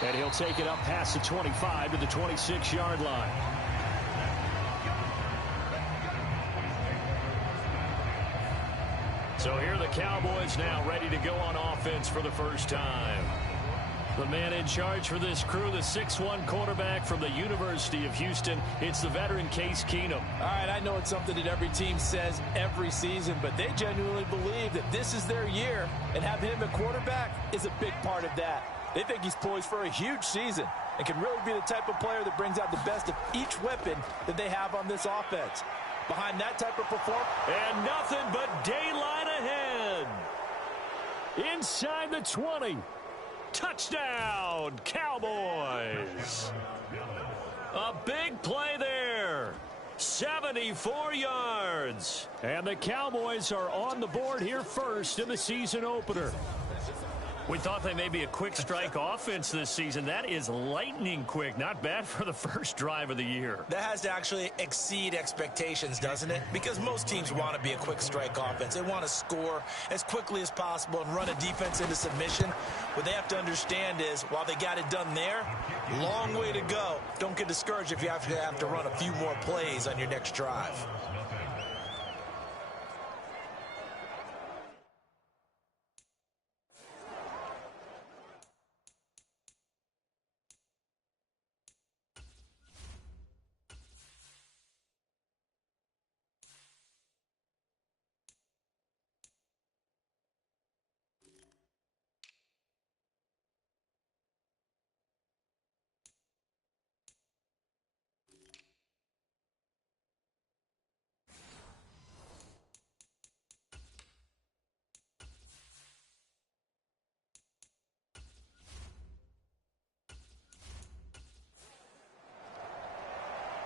And he'll take it up past the 25 to the 26-yard line. So here are the Cowboys now ready to go on offense for the first time. The man in charge for this crew, the 6'1 quarterback from the University of Houston. It's the veteran Case Keenum. All right, I know it's something that every team says every season, but they genuinely believe that this is their year, and having him at quarterback is a big part of that. They think he's poised for a huge season and can really be the type of player that brings out the best of each weapon that they have on this offense. Behind that type of performance. And nothing but daylight ahead. Inside the 20. Touchdown, Cowboys. A big play there. 74 yards. And the Cowboys are on the board here first in the season opener. We thought they may be a quick strike offense this season. That is lightning quick. Not bad for the first drive of the year. That has to actually exceed expectations, doesn't it? Because most teams want to be a quick strike offense. They want to score as quickly as possible and run a defense into submission. What they have to understand is, while they got it done there, long way to go. Don't get discouraged if you have to run a few more plays on your next drive.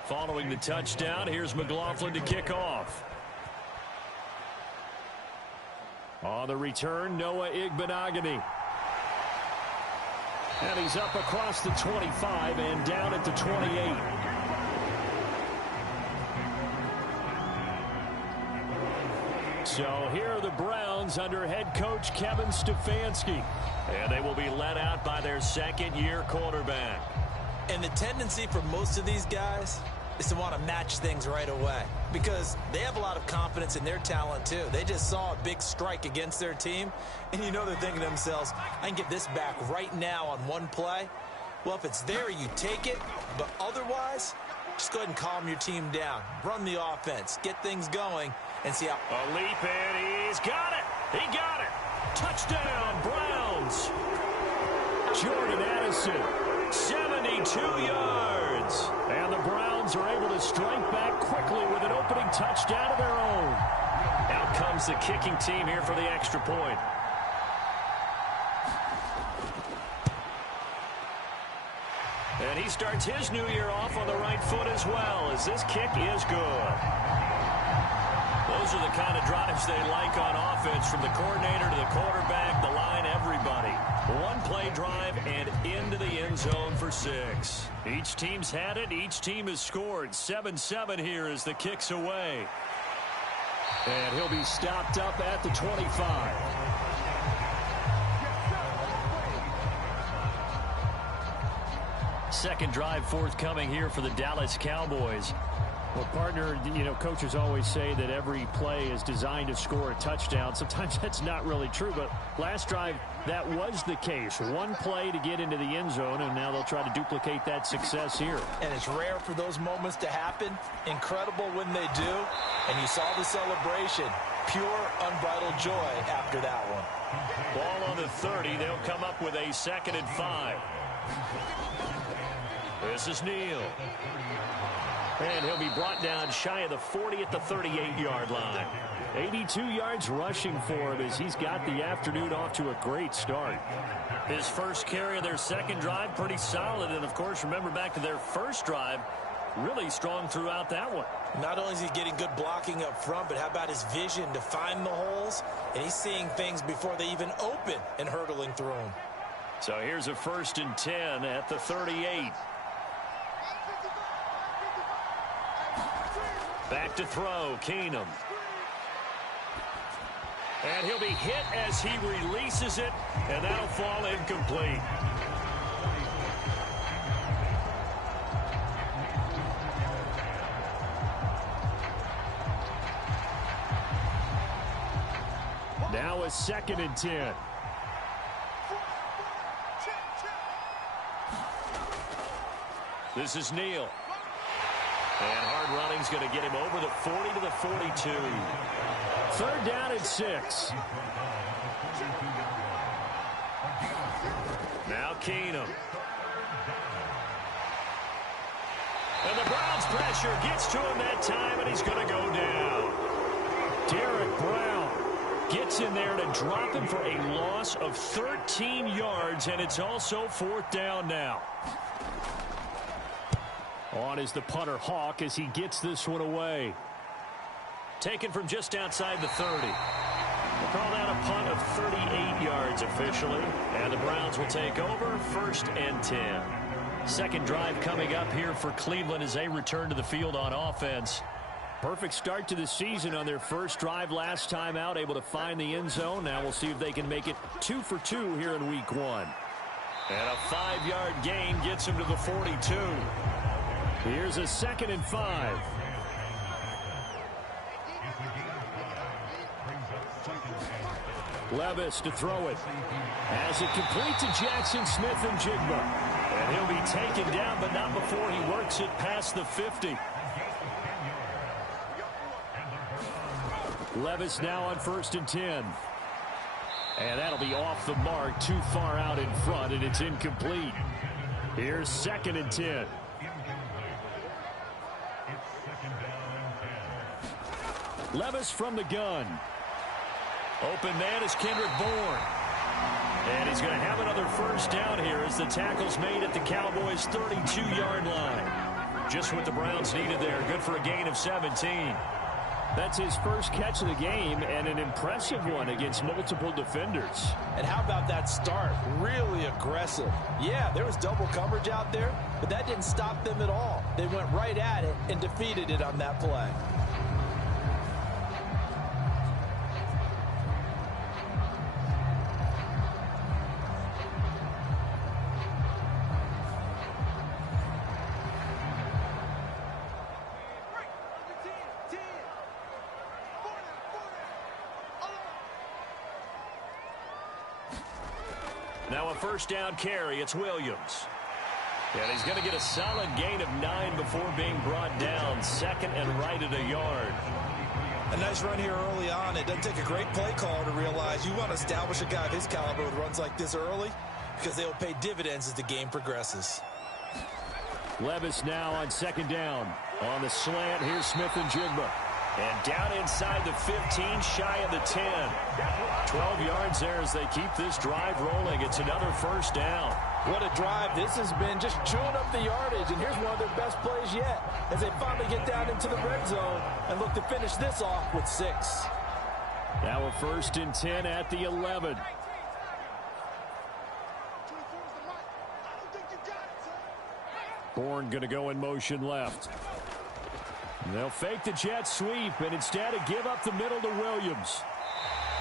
Following the touchdown, here's McLaughlin to kick off. On the return, Noah Igbenogany. And he's up across the 25 and down at the 28. So here are the Browns under head coach Kevin Stefanski. And they will be led out by their second-year quarterback. And the tendency for most of these guys is to want to match things right away because they have a lot of confidence in their talent too. They just saw a big strike against their team, and you know they're thinking to themselves, I can get this back right now on one play. Well, if it's there, you take it, but otherwise, just go ahead and calm your team down. Run the offense, get things going, and see how... A leap, and he's got it! He got it! Touchdown, Browns! Jordan Addison, 72 yards. And the Browns are able to strike back quickly with an opening touchdown of their own. Out comes the kicking team here for the extra point. And he starts his new year off on the right foot as well, as this kick is good. Those are the kind of drives they like on offense, from the coordinator to the quarterback, the line, everybody. One-play drive and into the end zone for 6. Each team's had it. Each team has scored. 7-7 here as the kick's away. And he'll be stopped up at the 25. Second drive forthcoming here for the Dallas Cowboys. Well, partner, you know, coaches always say that every play is designed to score a touchdown. Sometimes that's not really true, but last drive, that was the case. One play to get into the end zone, and now they'll try to duplicate that success here. And it's rare for those moments to happen. Incredible when they do. And you saw the celebration. Pure, unbridled joy after that one. Ball on the 30. They'll come up with a 2nd and 5. This is Neal. And he'll be brought down shy of the 40 at the 38-yard line. 82 yards rushing for him as he's got the afternoon off to a great start. His first carry of their second drive, pretty solid. And, of course, remember back to their first drive, really strong throughout that one. Not only is he getting good blocking up front, but how about his vision to find the holes? And he's seeing things before they even open and hurdling through them. So here's a 1st and 10 at the 38. Back to throw, Keenum. And he'll be hit as he releases it, and that'll fall incomplete. 2nd and 10. This is Neal. And hard running's going to get him over the 40 to the 42. 3rd down and 6. Now Keenum. And the Browns pressure gets to him that time, and he's going to go down. Derek Brown gets in there to drop him for a loss of 13 yards, and it's also 4th down now. On is the punter Hawk as he gets this one away. Taken from just outside the 30. We'll call that a punt of 38 yards officially. And the Browns will take over 1st and 10. Second drive coming up here for Cleveland as they return to the field on offense. Perfect start to the season on their first drive last time out, able to find the end zone. Now we'll see if they can make it 2 for 2 here in week 1. And a 5-yard gain gets him to the 42. Here's a 2nd and 5. Levis to throw it. As it complete to Jackson Smith and Jigba. And he'll be taken down, but not before he works it past the 50. Levis now on 1st and 10. And that'll be off the mark, too far out in front, and it's incomplete. Here's 2nd and 10. Levis from the gun. Open man is Kendrick Bourne. And he's going to have another 1st down here as the tackle's made at the Cowboys' 32-yard line. Just what the Browns needed there. Good for a gain of 17. That's his first catch of the game, and an impressive one against multiple defenders. And how about that start? Really aggressive. Yeah, there was double coverage out there, but that didn't stop them at all. They went right at it and defeated it on that play. Now a 1st down carry. It's Williams. And he's going to get a solid gain of 9 before being brought down. 2nd and right at a yard. A nice run here early on. It doesn't take a great play caller to realize you want to establish a guy of his caliber with runs like this early because they will pay dividends as the game progresses. Levis now on 2nd down. On the slant, here's Smith and Jigba. And down inside the 15, shy of the 10. 12 yards there as they keep this drive rolling. It's another 1st down. What a drive this has been, just chewing up the yardage. And here's one of their best plays yet as they finally get down into the red zone and look to finish this off with 6. Now a 1st and 10 at the 11. Bourne going to go in motion left. They'll fake the jet sweep and instead give up the middle to Williams.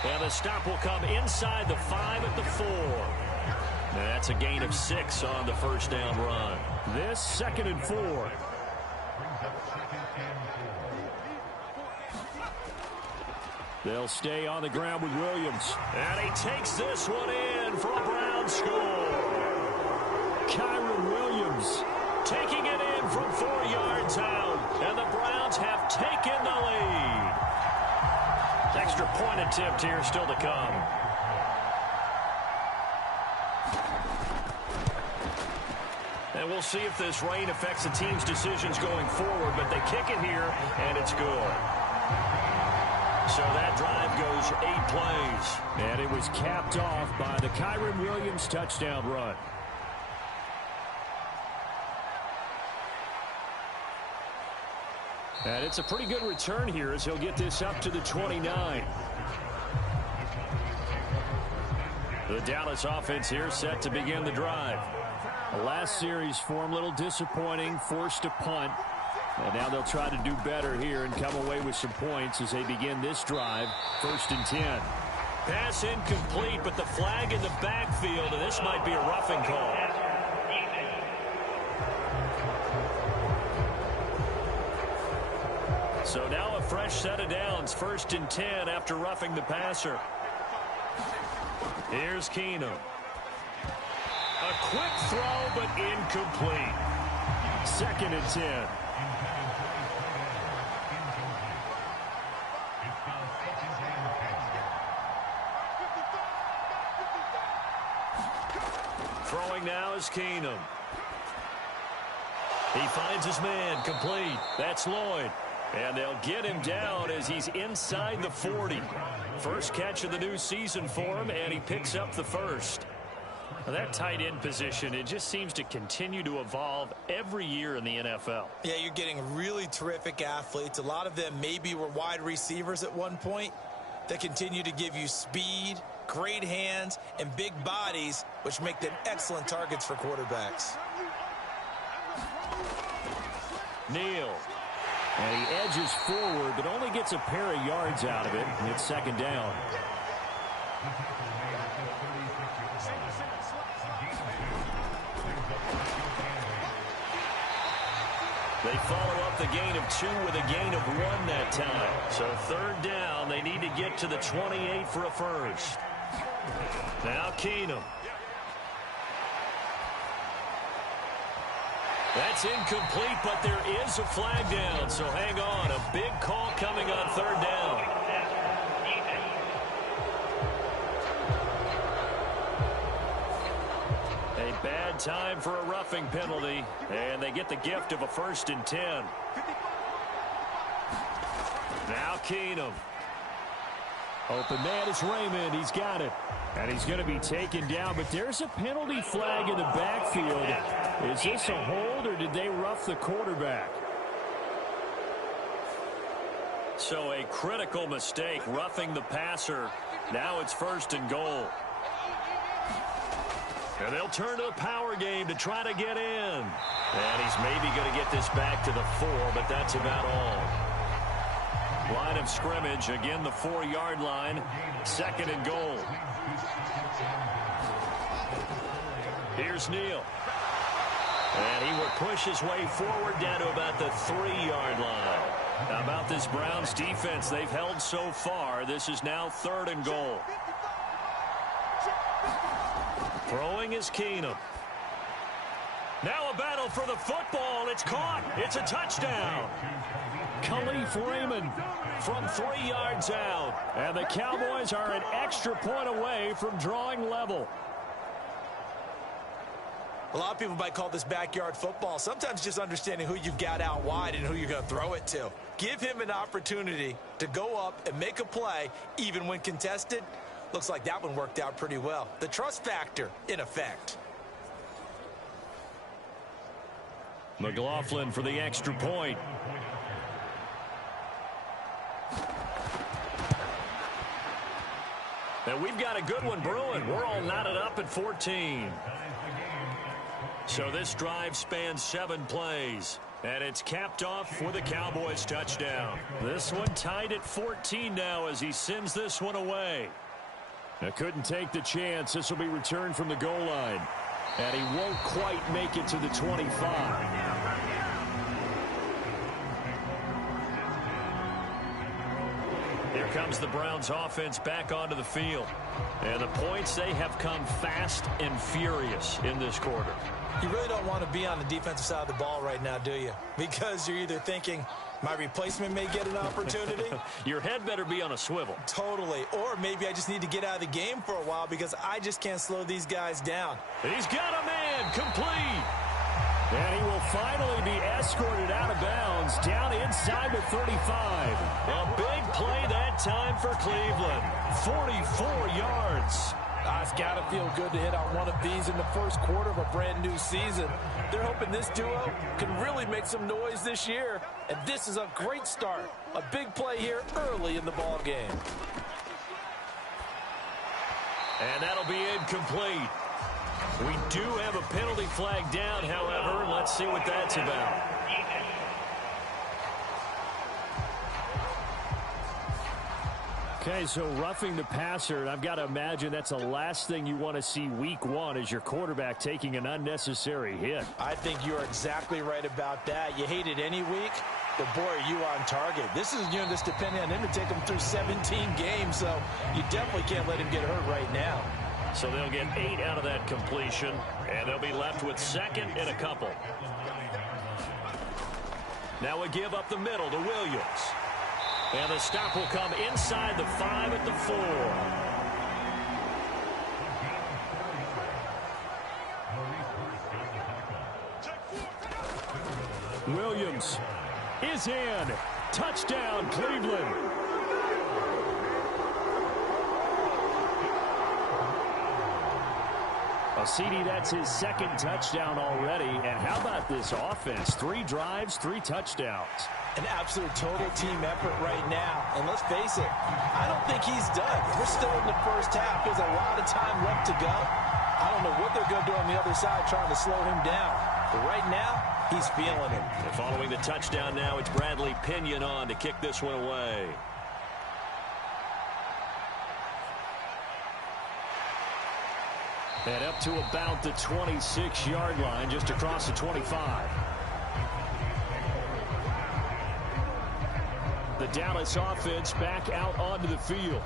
And the stop will come inside the 5 at the 4. And that's a gain of 6 on the 1st down run. This 2nd and 4. They'll stay on the ground with Williams. And he takes this one in for a Brown score. Kyron Williams taking it in from 4 yards out. And the Browns have taken the lead. Extra point attempt here still to come. And we'll see if this rain affects the team's decisions going forward, but they kick it here, and it's good. So that drive goes 8 plays. And it was capped off by the Kyron Williams touchdown run. And it's a pretty good return here as he'll get this up to the 29. The Dallas offense here set to begin the drive. The last series for him, a little disappointing, forced a punt. And now they'll try to do better here and come away with some points as they begin this drive. 1st and 10. Pass incomplete, but the flag in the backfield, and this might be a roughing call. So now a fresh set of downs. 1st and 10 after roughing the passer. Here's Keenum. A quick throw, but incomplete. 2nd and 10. Throwing now is Keenum. He finds his man, complete. That's Lloyd. And they'll get him down as he's inside the 40. First catch of the new season for him, and he picks up the first. Now that tight end position, it just seems to continue to evolve every year in the NFL. Yeah, you're getting really terrific athletes. A lot of them maybe were wide receivers at one point that continue to give you speed, great hands, and big bodies, which make them excellent targets for quarterbacks. Neal. And he edges forward, but only gets a pair of yards out of it. It's 2nd down. They follow up the gain of 2 with a gain of 1 that time. So 3rd down, they need to get to the 28 for a first. Now Keenum. That's incomplete, but there is a flag down, so hang on. A big call coming on 3rd down. A bad time for a roughing penalty, and they get the gift of a 1st and 10. Now Keenum. Open man is Raymond. He's got it. And he's going to be taken down, but there's a penalty flag in the backfield. Is this a hold, or did they rough the quarterback? So a critical mistake, roughing the passer. Now it's 1st and goal. And they'll turn to the power game to try to get in. And he's maybe going to get this back to the 4, but that's about all. Line of scrimmage, again the 4-yard line, 2nd and goal. Here's Neal. And he will push his way forward down to about the 3-yard line. How about this Browns defense they've held so far? This is now 3rd and goal. Throwing is Keenum. Now a battle for the football. It's caught. It's a touchdown. Khalif Raymond from 3 yards out. And the Cowboys are an extra point away from drawing level. A lot of people might call this backyard football. Sometimes just understanding who you've got out wide and who you're going to throw it to. Give him an opportunity to go up and make a play, even when contested. Looks like that one worked out pretty well. The trust factor in effect. McLaughlin for the extra point. And we've got a good one brewing. We're all knotted up at 14. So this drive spans 7 plays. And it's capped off with a Cowboys touchdown. This one tied at 14 now as he sends this one away. Now couldn't take the chance. This will be returned from the goal line. And he won't quite make it to the 25. Here comes the Browns offense back onto the field. And the points, they have come fast and furious in this quarter. You really don't want to be on the defensive side of the ball right now, do you? Because you're either thinking, my replacement may get an opportunity. Your head better be on a swivel. Totally. Or maybe I just need to get out of the game for a while because I just can't slow these guys down. He's got a man complete. And he will finally be escorted out of bounds down inside the 35. A big play that time for Cleveland. 44 yards. It's got to feel good to hit on one of these in the first quarter of a brand new season. They're hoping this duo can really make some noise this year. And this is a great start. A big play here early in the ball game. And that'll be incomplete. We do have a penalty flag down, however. Let's see what that's about. Okay, so roughing the passer, and I've got to imagine that's the last thing you want to see week 1 is your quarterback taking an unnecessary hit. I think you're exactly right about that. You hate it any week, but boy, are you on target. This is just depending on him to take him through 17 games, so you definitely can't let him get hurt right now. So they'll get 8 out of that completion, and they'll be left with second and a couple. Now a give up the middle to Williams. And the stop will come inside the 5 at the 4. Williams is in. Touchdown, Cleveland. Well, CD, that's his second touchdown already. And how about this offense? 3 drives, 3 touchdowns. An absolute total team effort right now. And let's face it, I don't think he's done. We're still in the first half. There's a lot of time left to go. I don't know what they're going to do on the other side trying to slow him down. But right now, he's feeling it. And following the touchdown now, it's Bradley Pinion on to kick this one away. And up to about the 26-yard line, just across the 25. The Dallas offense back out onto the field.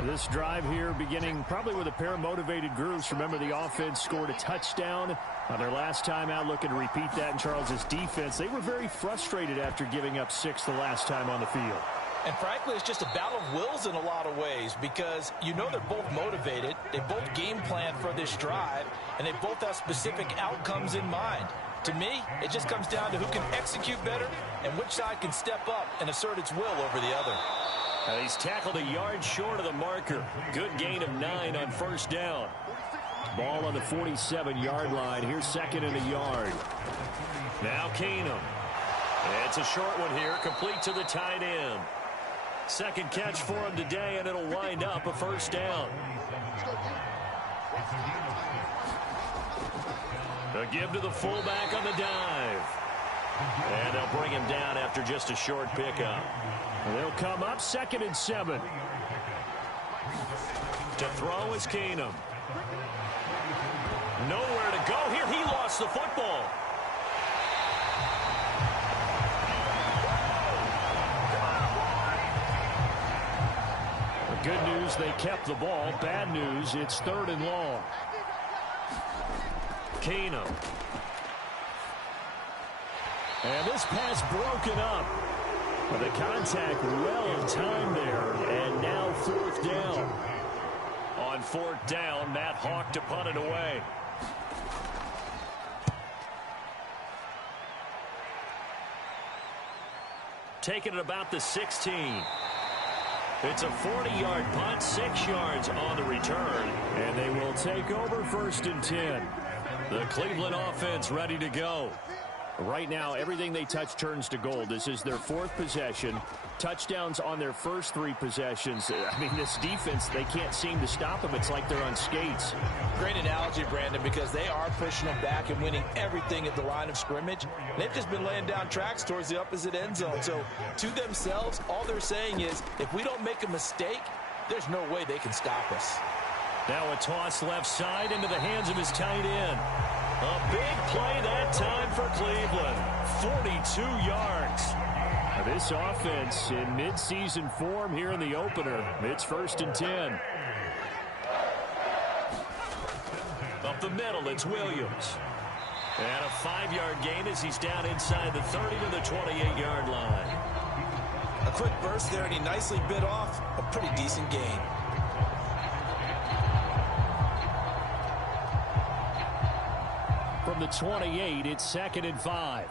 This drive here beginning probably with a pair of motivated groups. Remember, the offense scored a touchdown on their last time out, looking to repeat that in Charles' defense. They were very frustrated after giving up 6 the last time on the field. And frankly, it's just a battle of wills in a lot of ways because you know they're both motivated. They both game plan for this drive, and they both have specific outcomes in mind. To me, it just comes down to who can execute better and which side can step up and assert its will over the other. He's tackled a yard short of the marker. Good gain of 9 on first down. Ball on the 47-yard line. Here's second and a yard. Now Keenum. It's a short one here, complete to the tight end. Second catch for him today, and it'll wind up a first down. A give to the fullback on the dive. And they'll bring him down after just a short pickup. They'll come up second and 7. To throw is Keenum. Nowhere to go here. He lost the football. Good news, they kept the ball. Bad news, it's 3rd and long. Keenum. And this pass broken up. But the contact well timed there. And now 4th down. On 4th down, Matt Hawk to punt it away. Taking it about the 16. It's a 40-yard punt, 6 yards on the return. And they will take over 1st and 10. The Cleveland offense ready to go. Right now, everything they touch turns to gold. This is their 4th possession. Touchdowns on their first 3 possessions. I mean, this defense, they can't seem to stop them. It's like they're on skates. Great analogy, Brandon, because they are pushing them back and winning everything at the line of scrimmage. They've just been laying down tracks towards the opposite end zone. So, to themselves, all they're saying is, if we don't make a mistake, there's no way they can stop us. Now a toss left side into the hands of his tight end. A big play that time for Cleveland. 42 yards. This offense in midseason form here in the opener. It's 1st and 10. Up the middle, it's Williams. And a 5-yard gain as he's down inside the 30 to the 28-yard line. A quick burst there, and he nicely bit off a pretty decent gain. From the 28, it's 2nd and 5.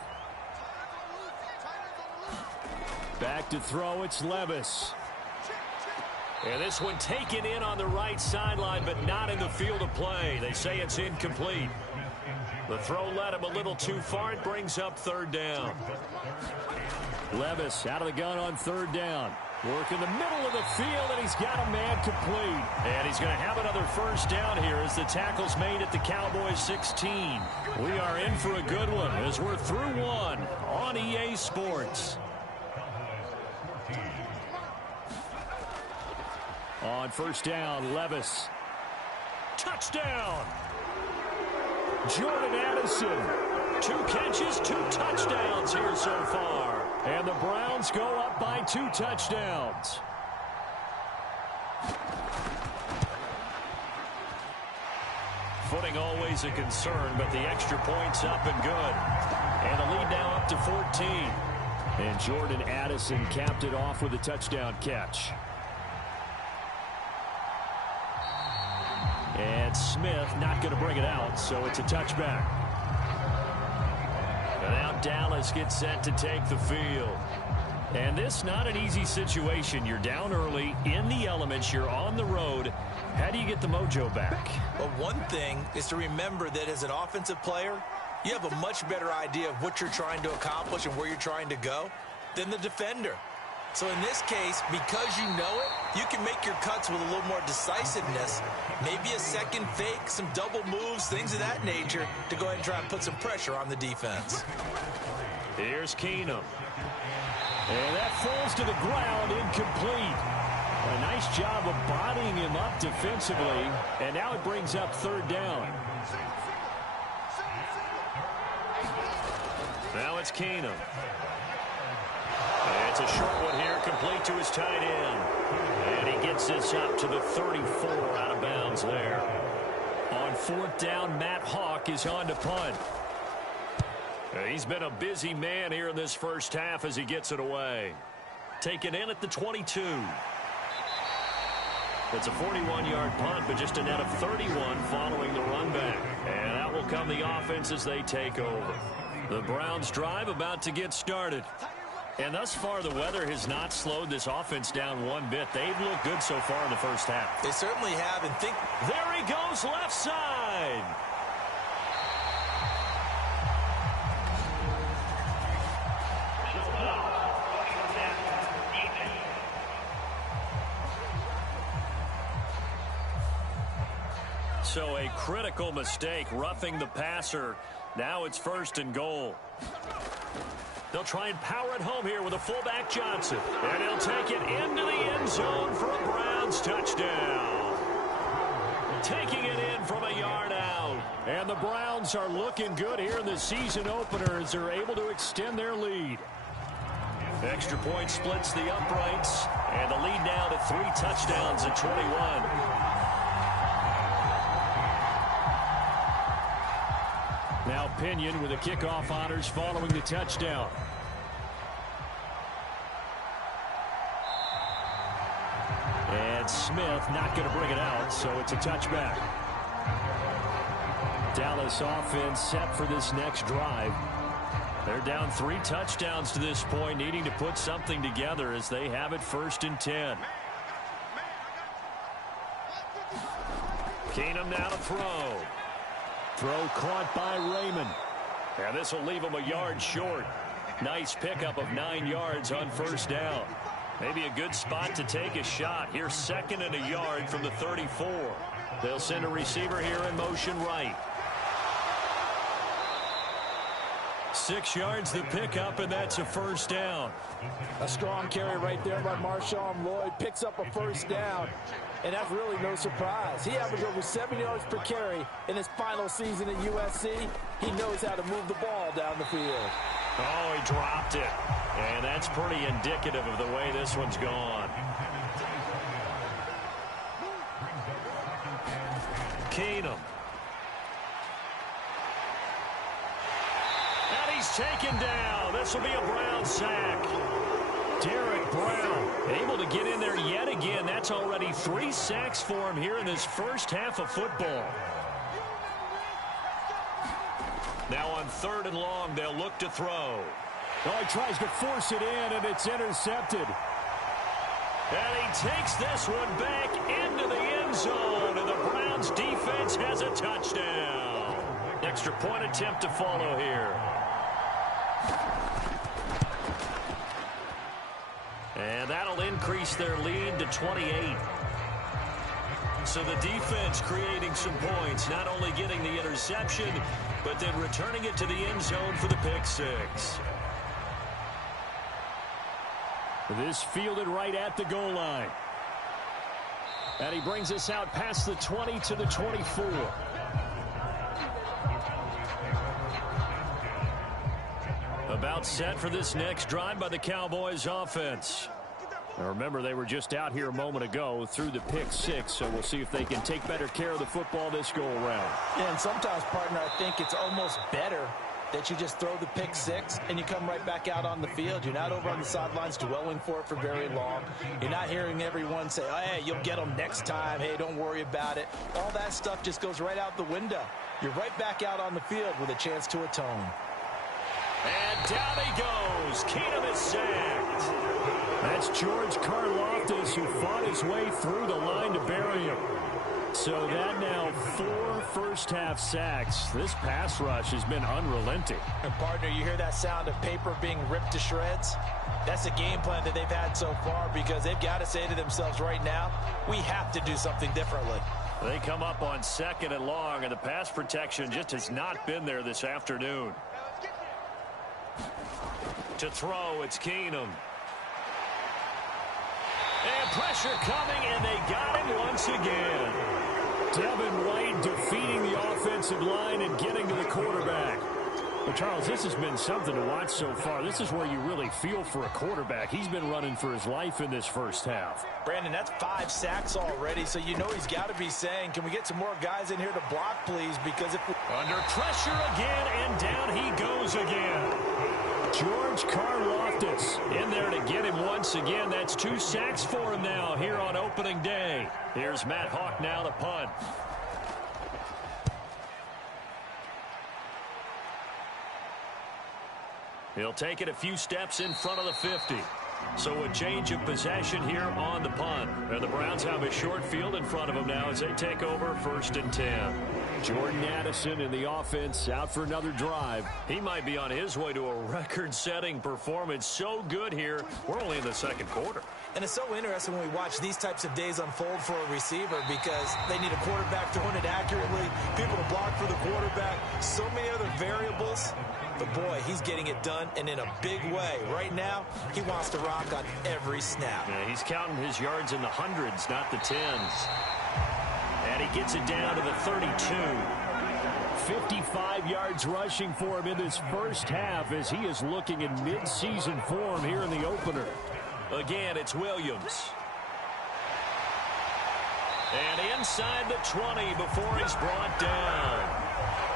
Back to throw, it's Levis. And this one taken in on the right sideline, but not in the field of play. They say it's incomplete. The throw led him a little too far. It brings up 3rd down. Levis out of the gun on 3rd down. Work in the middle of the field, and he's got a man complete. And he's going to have another first down here as the tackle's made at the Cowboys 16. We are in for a good one as we're through one on EA Sports. On first down, Levis. Touchdown! Jordan Addison. 2 catches, 2 touchdowns here so far. And the Browns go up by 2 touchdowns. footing always a concern, but the extra point's up and good. And the lead now up to 14. And Jordan Addison capped it off with a touchdown catch. And Smith not going to bring it out, so it's a touchback. And now Dallas gets set to take the field. And this not an easy situation. You're down early, in the elements, you're on the road. How do you get the mojo back? Well, one thing is to remember that as an offensive player, you have a much better idea of what you're trying to accomplish and where you're trying to go than the defender. So in this case, because you know it, you can make your cuts with a little more decisiveness. Maybe a second fake, some double moves, things of that nature to go ahead and try and put some pressure on the defense. Here's Keenum. And that falls to the ground, incomplete. A nice job of bodying him up defensively. And now it brings up third down. Now it's Keenum. It's a short one here, complete to his tight end. And he gets this up to the 34, out of bounds there. On fourth down, Matt Hawk is on to punt. He's been a busy man here in this first half as he gets it away. Taken in at the 22. It's a 41-yard punt, but just a net of 31 following the run back. And that will come the offense as they take over. The Browns drive about to get started. And thus far, the weather has not slowed this offense down one bit. They've looked good so far in the first half. They certainly have. And think, there he goes left side. So a critical mistake, roughing the passer. Now it's first and goal. They'll try and power it home here with a fullback Johnson. And he'll take it into the end zone for a Browns touchdown. Taking it in from a yard out. And the Browns are looking good here in the season opener as they're able to extend their lead. Extra point splits the uprights. And the lead now to 3 touchdowns at 21. Now Pinion with the kickoff honors following the touchdown. And Smith not going to bring it out, so it's a touchback. Dallas offense set for this next drive. They're down 3 touchdowns to this point, needing to put something together as they have it first and 10. Keenum now to throw. Throw caught by Raymond. And this will leave him a yard short. Nice pickup of 9 yards on first down. Maybe a good spot to take a shot. Here's second and a yard from the 34. They'll send a receiver here in motion right. 6 yards the pickup, and that's a first down. A strong carry right there by Marshawn Lloyd. Picks up a first down. And that's really no surprise. He averaged over 7 yards per carry in his final season at USC. He knows how to move the ball down the field. Oh, he dropped it. And that's pretty indicative of the way this one's gone. Keenum. And he's taken down. This will be a Brown sack. Derek Brown able to get in there yet again. That's already 3 sacks for him here in this first half of football. Now on third and long, they'll look to throw. Oh, he tries to force it in, and it's intercepted. And he takes this one back into the end zone, and the Browns defense has a touchdown. Extra point attempt to follow here. And that'll increase their lead to 28. So the defense creating some points, not only getting the interception, but then returning it to the end zone for the pick six. This fielded right at the goal line. And he brings us out past the 20 to the 24. About set for this next drive by the Cowboys offense. Now remember, they were just out here a moment ago through the pick six, so we'll see if they can take better care of the football this go-around. Yeah, and sometimes, partner, I think it's almost better that you just throw the pick six and you come right back out on the field. You're not over on the sidelines dwelling for it for very long. You're not hearing everyone say, oh, hey, you'll get them next time. Hey, don't worry about it. All that stuff just goes right out the window. You're right back out on the field with a chance to atone. And down he goes. Keenum is sacked. That's George Karlaftis, who fought his way through the line to bury him. So that now 4 first-half sacks. This pass rush has been unrelenting. And, partner, you hear that sound of paper being ripped to shreds? That's the game plan that they've had so far because they've got to say to themselves right now, we have to do something differently. They come up on 2nd and long, and the pass protection just has not been there this afternoon. To throw, it's Keenum. And pressure coming, and they got him once again. Devin White defeating the offensive line and getting to the quarterback. But, Charles, this has been something to watch so far. This is where you really feel for a quarterback. He's been running for his life in this first half. Brandon, that's 5 sacks already, so you know he's got to be saying, can we get some more guys in here to block, please? Because if we... Under pressure again, and down he goes again. George Karlaftis in there to get him once again. That's 2 sacks for him now here on opening day. Here's Matt Hawk now to punt. He'll take it a few steps in front of the 50. So a change of possession here on the punt. And the Browns have a short field in front of them now as they take over 1st and 10. Jordan Addison in the offense out for another drive. He might be on his way to a record-setting performance. So good here. We're only in the 2nd quarter. And it's so interesting when we watch these types of days unfold for a receiver because they need a quarterback throwing it accurately, people to block for the quarterback, so many other variables. But, boy, he's getting it done, and in a big way. Right now, he wants to rock on every snap. Yeah, he's counting his yards in the hundreds, not the tens. And he gets it down to the 32. 55 yards rushing for him in this first half as he is looking in mid-season form here in the opener. Again, it's Williams. And inside the 20 before he's brought down.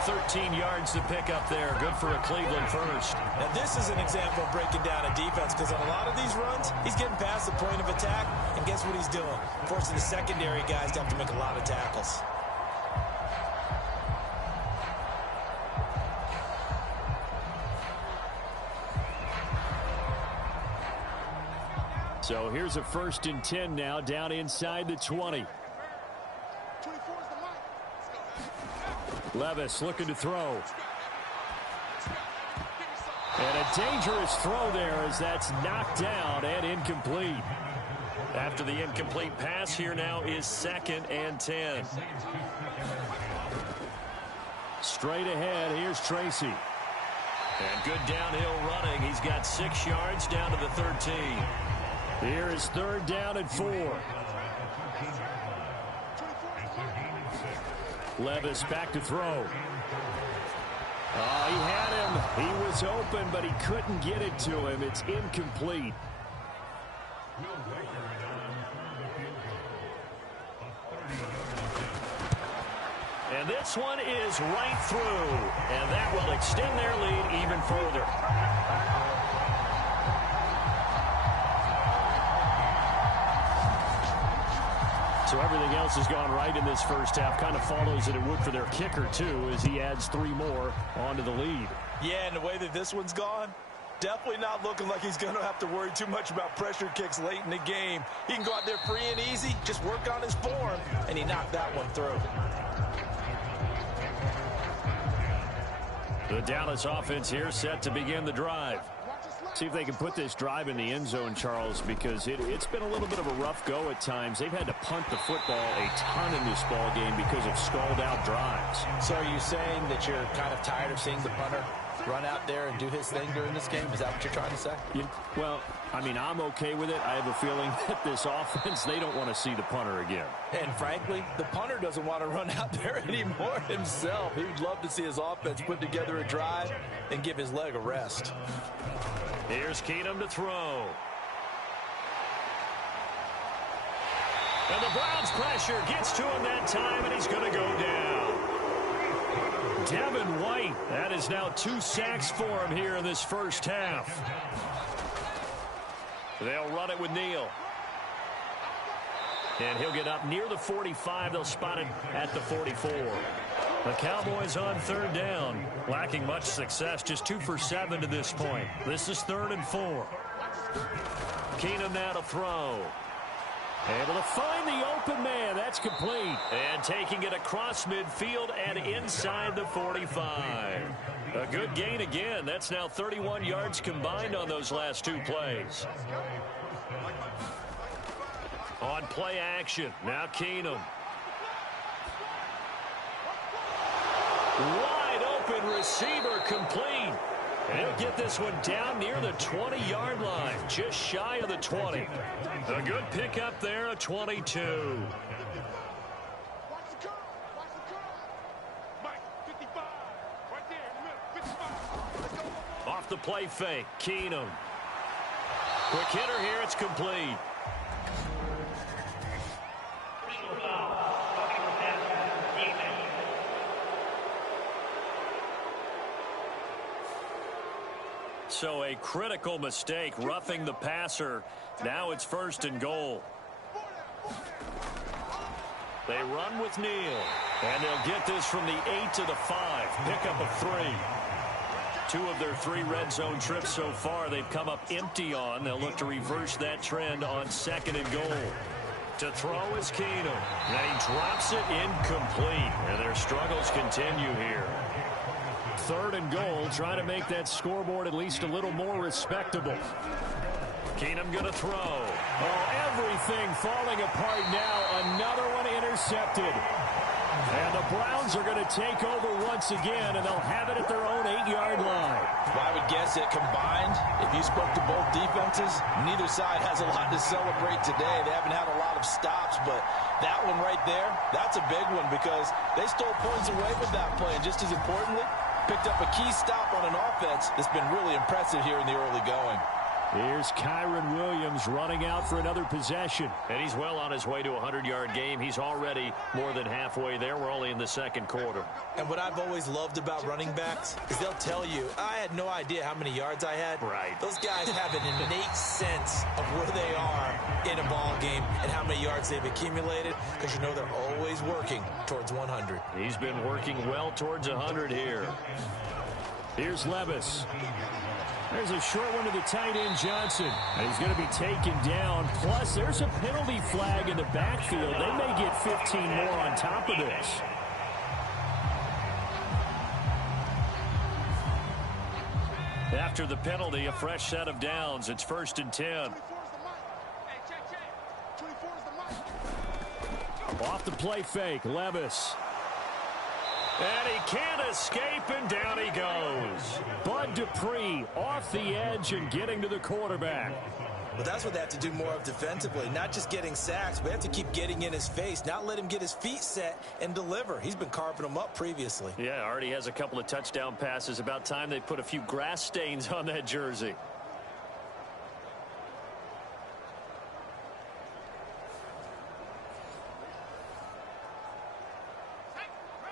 13 yards to pick up there. Good for a Cleveland first. Now, this is an example of breaking down a defense because on a lot of these runs, he's getting past the point of attack, and guess what he's doing? Forcing the secondary guys to have to make a lot of tackles. So here's a 1st and 10 now down inside the 20. Levis looking to throw. And a dangerous throw there as that's knocked down and incomplete. After the incomplete pass, here now is 2nd and 10. Straight ahead, here's Tracy. And good downhill running. He's got 6 yards down to the 13. Here is 3rd down and 4. Levis back to throw. Oh, he had him. He was open, but he couldn't get it to him. It's incomplete. And this one is right through. And that will extend their lead even further. So everything else has gone right in this first half. Kind of follows that it would for their kicker, too, as he adds 3 more onto the lead. Yeah, and the way that this one's gone, definitely not looking like he's going to have to worry too much about pressure kicks late in the game. He can go out there free and easy, just work on his form, and he knocked that one through. The Dallas offense here set to begin the drive. See if they can put this drive in the end zone, Charles, because it's been a little bit of a rough go at times. They've had to punt the football a ton in this ball game because of stalled-out drives. So are you saying that you're kind of tired of seeing the punter run out there and do his thing during this game? Is that what you're trying to say? Well, I mean, I'm okay with it. I have a feeling that this offense, they don't want to see the punter again. And frankly, the punter doesn't want to run out there anymore himself. He would love to see his offense put together a drive and give his leg a rest. Here's Keenum to throw. And the Browns' pressure gets to him that time, and he's going to go down. Devin White, that is now 2 sacks for him here in this first half. They'll run it with Neal. And he'll get up near the 45. They'll spot it at the 44. The Cowboys on 3rd down. Lacking much success, just 2 for 7 to this point. This is 3rd and 4. Keenum now to throw. Able to find the open man. That's complete. And taking it across midfield and inside the 45. A good gain again. That's now 31 yards combined on those last 2 plays. On play action. Now Keenum. Wide open receiver complete. And he'll get this one down near the 20-yard line, just shy of the 20. A good pickup there, a 22. Off the play fake, Keenum. Quick hitter here, it's complete. So a critical mistake, roughing the passer. Now it's 1st and goal. They run with Neal. And they'll get this from the 8 to the 5. Pickup of 3. 2 of their 3 red zone trips so far they've come up empty on. They'll look to reverse that trend on 2nd and goal. To throw is Keenum. And he drops it incomplete. And their struggles continue here. 3rd and goal, trying to make that scoreboard at least a little more respectable. Keenum going to throw. Oh, everything falling apart now. Another one intercepted. And the Browns are going to take over once again, and they'll have it at their own 8-yard line. Well, I would guess that combined, if you spoke to both defenses, neither side has a lot to celebrate today. They haven't had a lot of stops, but that one right there, that's a big one because they stole points away with that play. And just as importantly, picked up a key stop on an offense that's been really impressive here in the early going. Here's Kyron Williams running out for another possession. And he's well on his way to a 100-yard game. He's already more than halfway there. We're only in the 2nd quarter. And what I've always loved about running backs is they'll tell you, I had no idea how many yards I had. Right. Those guys have an innate sense of where they are in a ball game and how many yards they've accumulated because you know they're always working towards 100. He's been working well towards 100 here. Here's Levis. There's a short one to the tight end, Johnson. And he's going to be taken down. Plus, there's a penalty flag in the backfield. They may get 15 more on top of this. After the penalty, a fresh set of downs. It's 1st and 10. Off the play fake, Levis. And he can't escape, and down he goes. Bud Dupree off the edge and getting to the quarterback. Well, that's what they have to do more of defensively. Not just getting sacks, but they have to keep getting in his face, not let him get his feet set and deliver. He's been carving them up previously. Yeah, already has a couple of touchdown passes. About time they put a few grass stains on that jersey.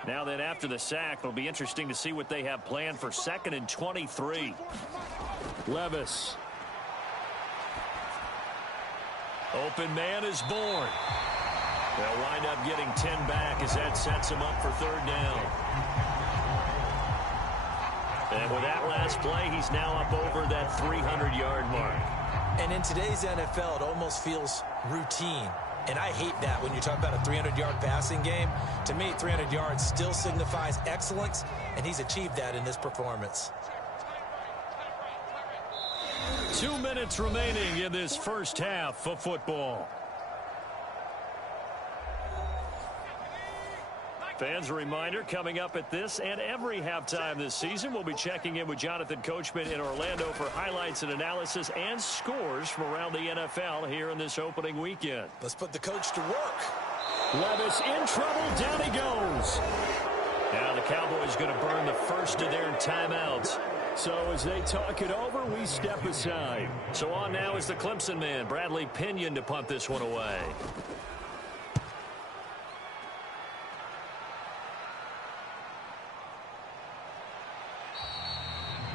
Now then, after the sack, it'll be interesting to see what they have planned for 2nd and 23. Levis. Open man is born. They'll wind up getting 10 back as that sets him up for 3rd down. And with that last play, he's now up over that 300-yard mark. And in today's NFL, it almost feels routine. And I hate that when you talk about a 300-yard passing game. To me, 300 yards still signifies excellence, and he's achieved that in this performance. 2 minutes remaining in this first half of football. Fans, a reminder, coming up at this and every halftime this season, we'll be checking in with Jonathan Coachman in Orlando for highlights and analysis and scores from around the NFL here in this opening weekend. Let's put the coach to work. Levis in trouble. Down he goes. Now the Cowboys going to burn the first of their timeouts. So as they talk it over, we step aside. So on now is the Clemson man, Bradley Pinion, to punt this one away.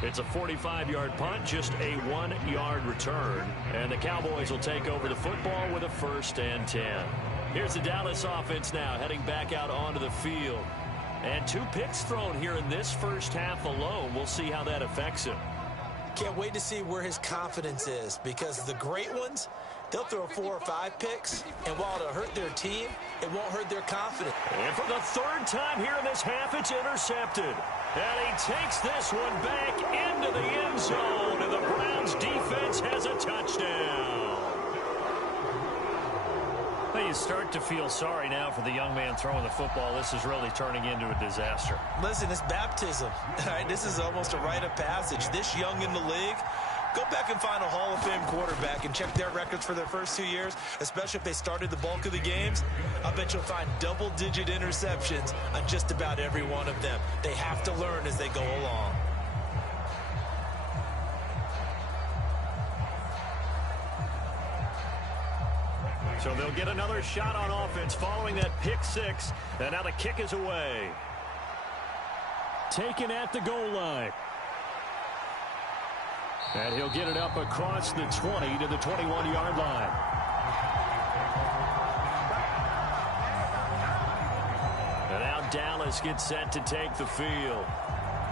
It's a 45-yard punt, just a 1-yard return. And the Cowboys will take over the football with a 1st and 10. Here's the Dallas offense now heading back out onto the field. And 2 picks thrown here in this first half alone. We'll see how that affects him. Can't wait to see where his confidence is, because the great ones, they'll throw 4 or 5 picks, and while it'll hurt their team, it won't hurt their confidence. And for the 3rd time here in this half, it's intercepted. And he takes this one back into the end zone, and the Browns defense has a touchdown. Well, you start to feel sorry now for the young man throwing the football. This is really turning into a disaster. Listen, it's baptism. All right, this is almost a rite of passage. This young in the league, go back and find a Hall of Fame quarterback and check their records for their first 2 years, especially if they started the bulk of the games. I bet you'll find double-digit interceptions on just about every one of them. They have to learn as they go along. So they'll get another shot on offense following that pick 6. And now the kick is away. Taken at the goal line. And he'll get it up across the 20 to the 21-yard line. And now Dallas gets set to take the field.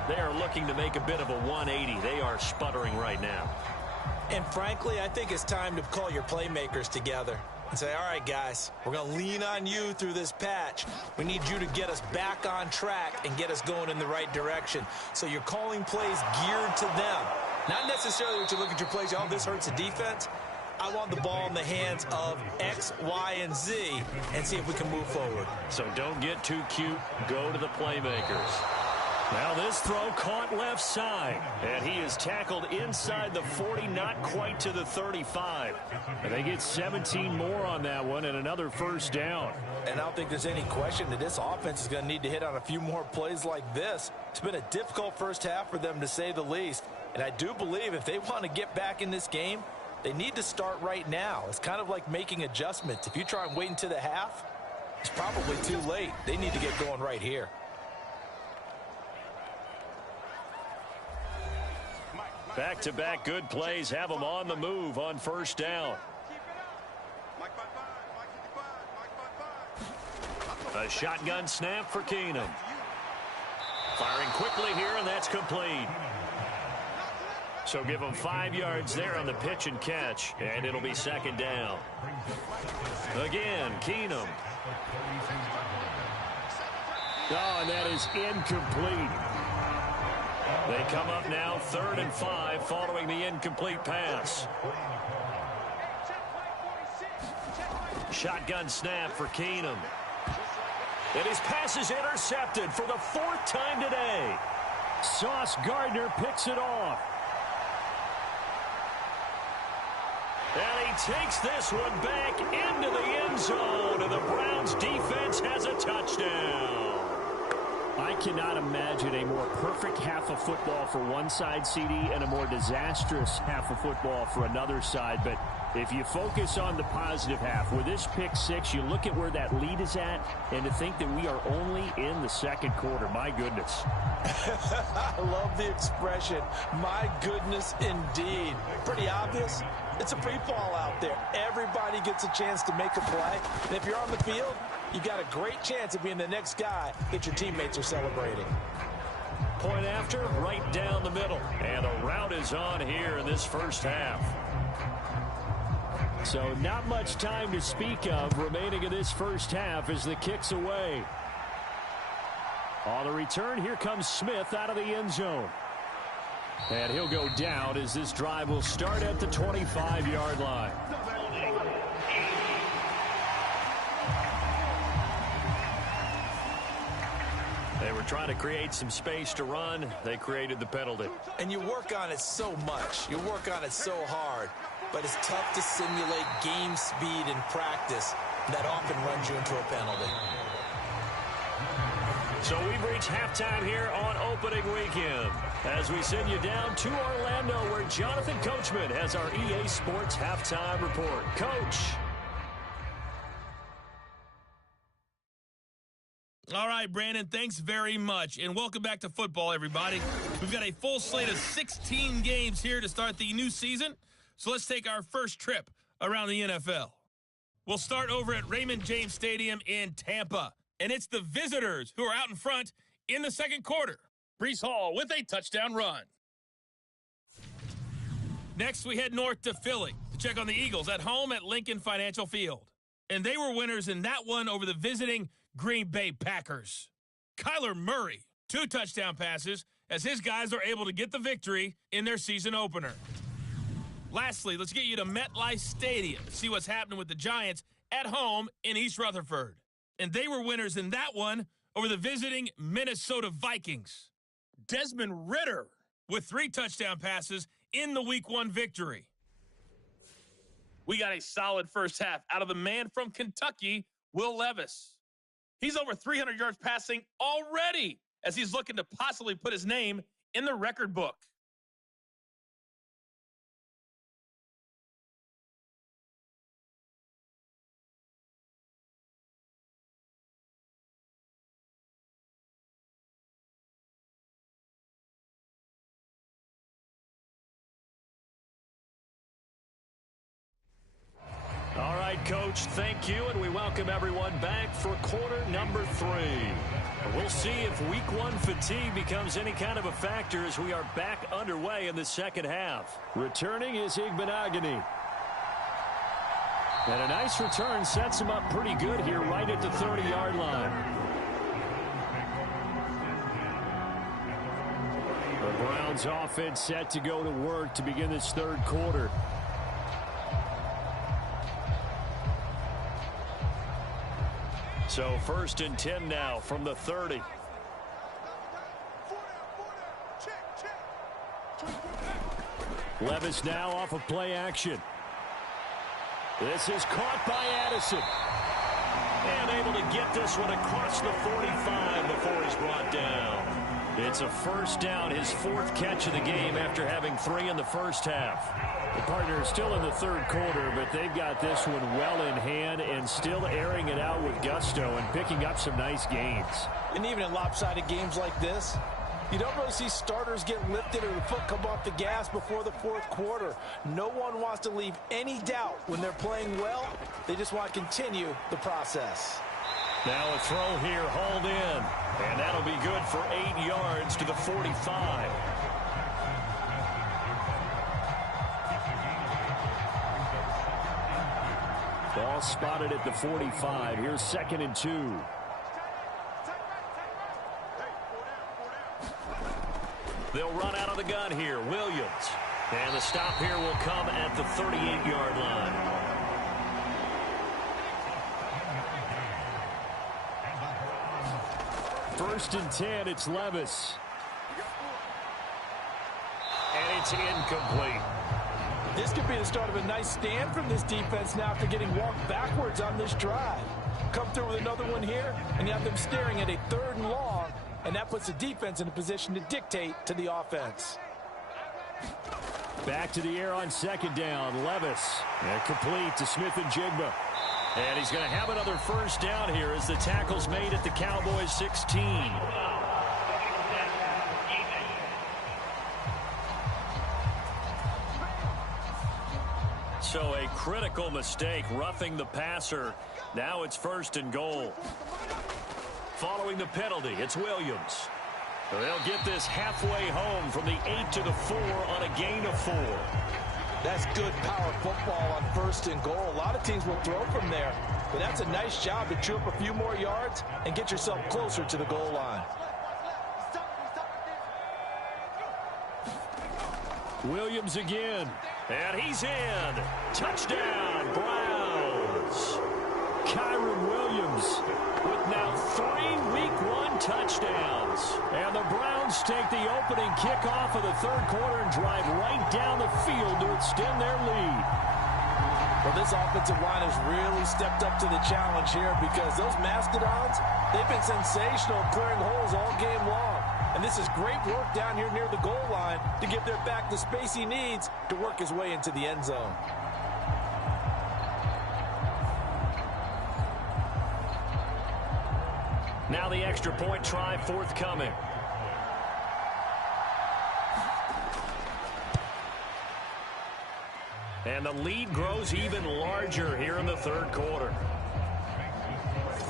They are looking to make a bit of a 180. They are sputtering right now. And frankly, I think it's time to call your playmakers together and say, all right, guys, we're going to lean on you through this patch. We need you to get us back on track and get us going in the right direction. So you're calling plays geared to them. Not necessarily what you look at your plays, oh, this hurts the defense. I want the ball in the hands of X, Y, and Z and see if we can move forward. So don't get too cute. Go to the playmakers. Now this throw caught left side. And he is tackled inside the 40, not quite to the 35. And they get 17 more on that one and another 1st down. And I don't think there's any question that this offense is going to need to hit on a few more plays like this. It's been a difficult first half for them, to say the least. And I do believe if they want to get back in this game, they need to start right now. It's kind of like making adjustments. If you try and wait until the half, it's probably too late. They need to get going right here. Back-to-back good plays have them on the move on 1st down. A shotgun snap for Keenum. Firing quickly here, and that's complete. So give them 5 yards there on the pitch and catch, and it'll be 2nd down. Again, Keenum. Oh, and that is incomplete. They come up now 3rd and 5 following the incomplete pass. Shotgun snap for Keenum. And his pass is intercepted for the 4th time today. Sauce Gardner picks it off. And he takes this one back into the end zone, and the Browns defense has a touchdown. I cannot imagine a more perfect half of football for one side, CD, and a more disastrous half of football for another side. But if you focus on the positive half, with this pick 6, you look at where that lead is at, and to think that we are only in the 2nd quarter. My goodness. I love the expression, my goodness indeed. Pretty obvious. It's a free fall out there. Everybody gets a chance to make a play. And if you're on the field, you've got a great chance of being the next guy that your teammates are celebrating. Point after, right down the middle. And the route is on here in this first half. So not much time to speak of remaining in this first half as the kick's away. On the return, here comes Smith out of the end zone. And he'll go down as this drive will start at the 25-yard line. They were trying to create some space to run. They created the penalty. And you work on it so much. You work on it so hard. But it's tough to simulate game speed in practice. That often runs you into a penalty. So we've reached halftime here on opening weekend as we send you down to Orlando where Jonathan Coachman has our EA Sports halftime report. Coach. All right, Brandon, thanks very much. And welcome back to football, everybody. We've got a full slate of 16 games here to start the new season. So let's take our first trip around the NFL. We'll start over at Raymond James Stadium in Tampa. And it's the visitors who are out in front in the second quarter. Breece Hall with a touchdown run. Next, we head north to Philly to check on the Eagles at home at Lincoln Financial Field. And they were winners in that one over the visiting Green Bay Packers. Kyler Murray, 2 touchdown passes as his guys are able to get the victory in their season opener. Lastly, let's get you to MetLife Stadium to see what's happening with the Giants at home in East Rutherford. And they were winners in that one over the visiting Minnesota Vikings. Desmond Ridder with 3 touchdown passes in the Week 1 victory. We got a solid first half out of the man from Kentucky, Will Levis. He's over 300 yards passing already as he's looking to possibly put his name in the record book. All right, Coach, thank you, and we welcome everyone back for quarter number 3. We'll see if Week 1 fatigue becomes any kind of a factor as we are back underway in the second half. Returning is Igbenogany. And a nice return sets him up pretty good here right at the 30-yard line. The Browns offense set to go to work to begin this third quarter. So 1st and 10 now from the 30. Levis now off of play action. This is caught by Addison. And able to get this one across the 45 before he's brought down. It's a first down, his 4th catch of the game after having 3 in the first half. The partner is still in the third quarter, but they've got this one well in hand and still airing it out with gusto and picking up some nice gains. And even in lopsided games like this, you don't really see starters get lifted or the foot come off the gas before the 4th quarter. No one wants to leave any doubt when they're playing well. They just want to continue the process. Now a throw here hauled in, and that'll be good for 8 yards to the 45. Ball spotted at the 45. Here's 2nd and 2. They'll run out of the gun here. Williams. And the stop here will come at the 38-yard line. First and 10, it's Levis. And it's incomplete. This could be the start of a nice stand from this defense now after getting walked backwards on this drive. Come through with another one here, and you have them staring at a 3rd and long, and that puts the defense in a position to dictate to the offense. Back to the air on 2nd down. Levis. And complete to Smith-Njigba. And he's going to have another first down here as the tackle's made at the Cowboys 16. So a critical mistake, roughing the passer. Now it's 1st and goal. Following the penalty, it's Williams. They'll get this halfway home from the 8 to the 4 on a gain of 4. That's good power football on 1st and goal. A lot of teams will throw from there, but that's a nice job to chew up a few more yards and get yourself closer to the goal line. Williams again. And he's in. Touchdown, Browns. Kyron Williams with now 3 Week 1 touchdowns. And the Browns take the opening kickoff of the third quarter and drive right down the field to extend their lead. Well, this offensive line has really stepped up to the challenge here because those Mastodons, they've been sensational clearing holes all game long. And this is great work down here near the goal line to give their back the space he needs to work his way into the end zone. Now the extra point try forthcoming. And the lead grows even larger here in the third quarter.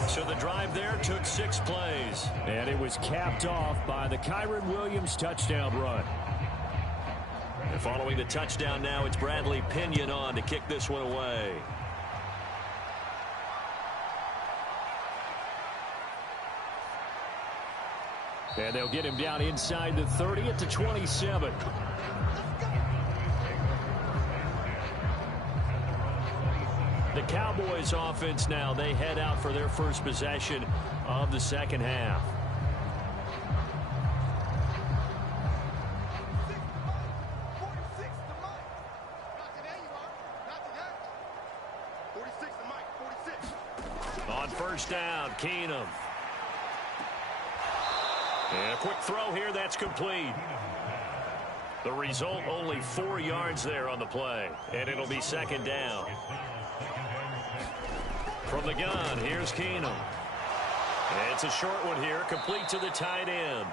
So the drive there took 6 plays. And it was capped off by the Kyren Williams touchdown run. And following the touchdown now, it's Bradley Pinion on to kick this one away. And they'll get him down inside the 30 at the 27. The Cowboys offense now, they head out for their first possession of the second half. On first down, Keenum. And a quick throw here, that's complete. The result, only 4 yards there on the play. And it'll be second down. From the gun, here's Keenum. It's a short one here, complete to the tight end.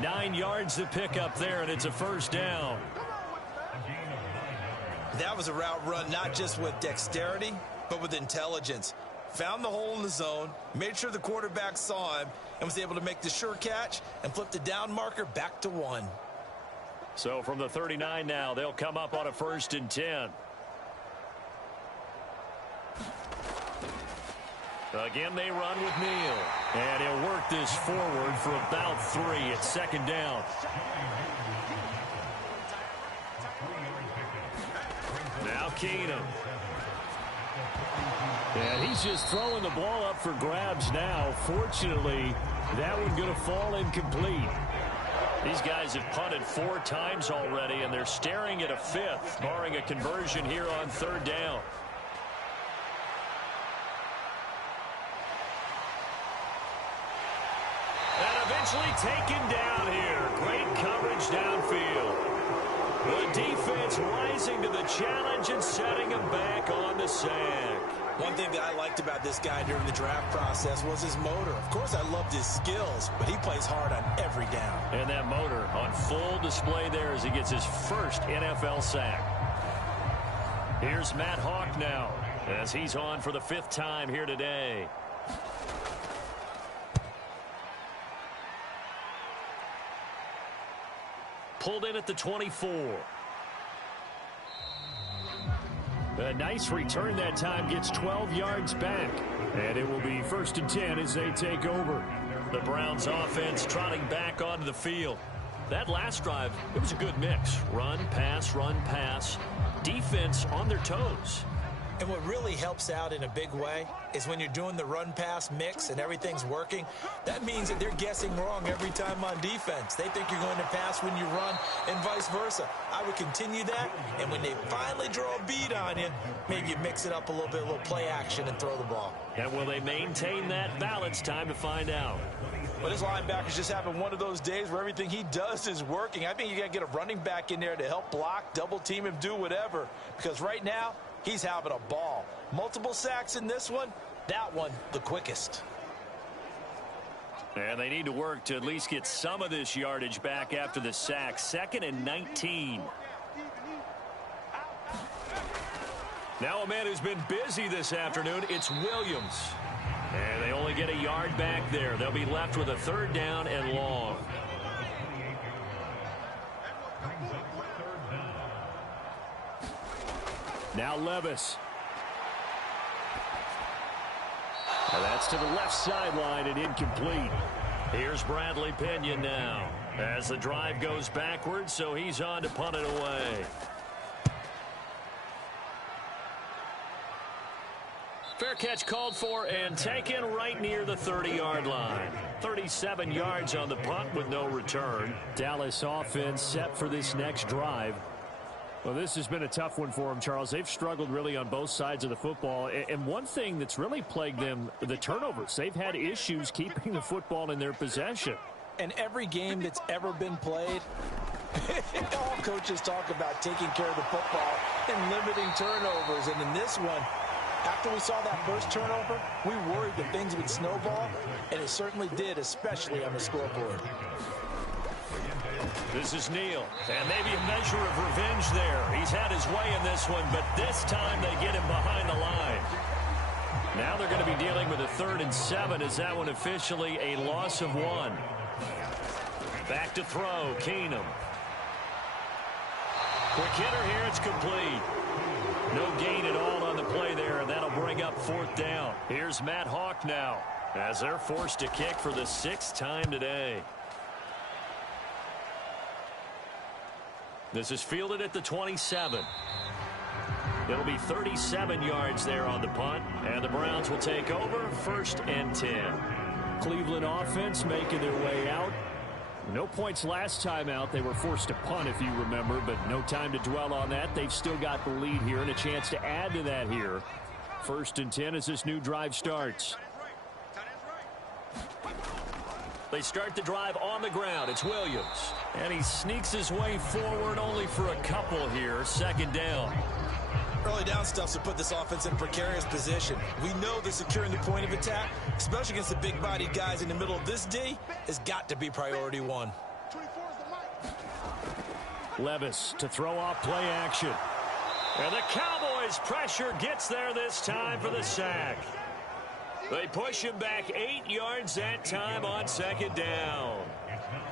9 yards to pick up there, and it's a first down. That was a route run not just with dexterity, but with intelligence. Found the hole in the zone, made sure the quarterback saw him, and was able to make the sure catch and flip the down marker back to 1. So from the 39 now, they'll come up on a 1st and 10. Again, they run with Neal. And he'll work this forward for about 3 at second down. Now Keenum. And he's just throwing the ball up for grabs now. Fortunately, that one going to fall incomplete. These guys have punted 4 times already, and they're staring at a 5th, barring a conversion here on 3rd down. And eventually taken down here. Great coverage downfield. The defense rising to the challenge and setting him back on the sack. One thing that I liked about this guy during the draft process was his motor. Of course, I loved his skills, but he plays hard on every down. And that motor on full display there as he gets his first NFL sack. Here's Matt Hawk now as he's on for the 5th time here today. Pulled in at the 24. A nice return that time, gets 12 yards back. And it will be 1st and 10 as they take over. The Browns offense trotting back onto the field. That last drive, it was a good mix. Run, pass. Defense on their toes. And what really helps out in a big way is when you're doing the run-pass mix and everything's working, that means that they're guessing wrong every time on defense. They think you're going to pass when you run and vice versa. I would continue that, and when they finally draw a bead on you, maybe you mix it up a little bit, a little play action and throw the ball. And will they maintain that balance? Time to find out. Well, this linebacker's just having one of those days where everything he does is working. I think you got to get a running back in there to help block, double team him, do whatever. Because right now, he's having a ball. Multiple sacks in this one. That one, the quickest. And they need to work to at least get some of this yardage back after the sack. 2nd and 19. Now a man who's been busy this afternoon, it's Williams. And they only get a yard back there. They'll be left with a 3rd down and long. Now Levis. And that's to the left sideline and incomplete. Here's Bradley Pinion now as the drive goes backwards, so he's on to punt it away. Fair catch called for and taken right near the 30-yard line. 37 yards on the punt with no return. Dallas offense set for this next drive. Well, this has been a tough one for them, Charles. They've struggled really on both sides of the football. And one thing that's really plagued them, the turnovers. They've had issues keeping the football in their possession. And every game that's ever been played, all coaches talk about taking care of the football and limiting turnovers. And in this one, After we saw that first turnover, we worried that things would snowball, and it certainly did, especially on the scoreboard. This is Neal, and maybe a measure of revenge there. He's had his way in this one, but this time they get him behind the line. Now they're going to be dealing with a 3rd and 7 as that one officially a loss of 1. Back to throw, Keenum. Quick hitter here, it's complete. No gain at all on the play there, and that'll bring up 4th down. Here's Matt Hawk now as they're forced to kick for the 6th time today. This is fielded at the 27. It'll be 37 yards there on the punt, and the Browns will take over 1st and 10. Cleveland offense making their way out. No points last time out. They were forced to punt, if you remember, but no time to dwell on that. They've still got the lead here and a chance to add to that here. 1st and 10 as this new drive starts. They start the drive on the ground. It's Williams. And he sneaks his way forward only for a couple here. 2nd down. Early down stuff to put this offense in a precarious position. We know that securing the point of attack, especially against the big-bodied guys in the middle of this D, has got to be priority 1. Levis to throw off play action. And the Cowboys pressure gets there this time for the sack. They push him back 8 yards that time on 2nd down.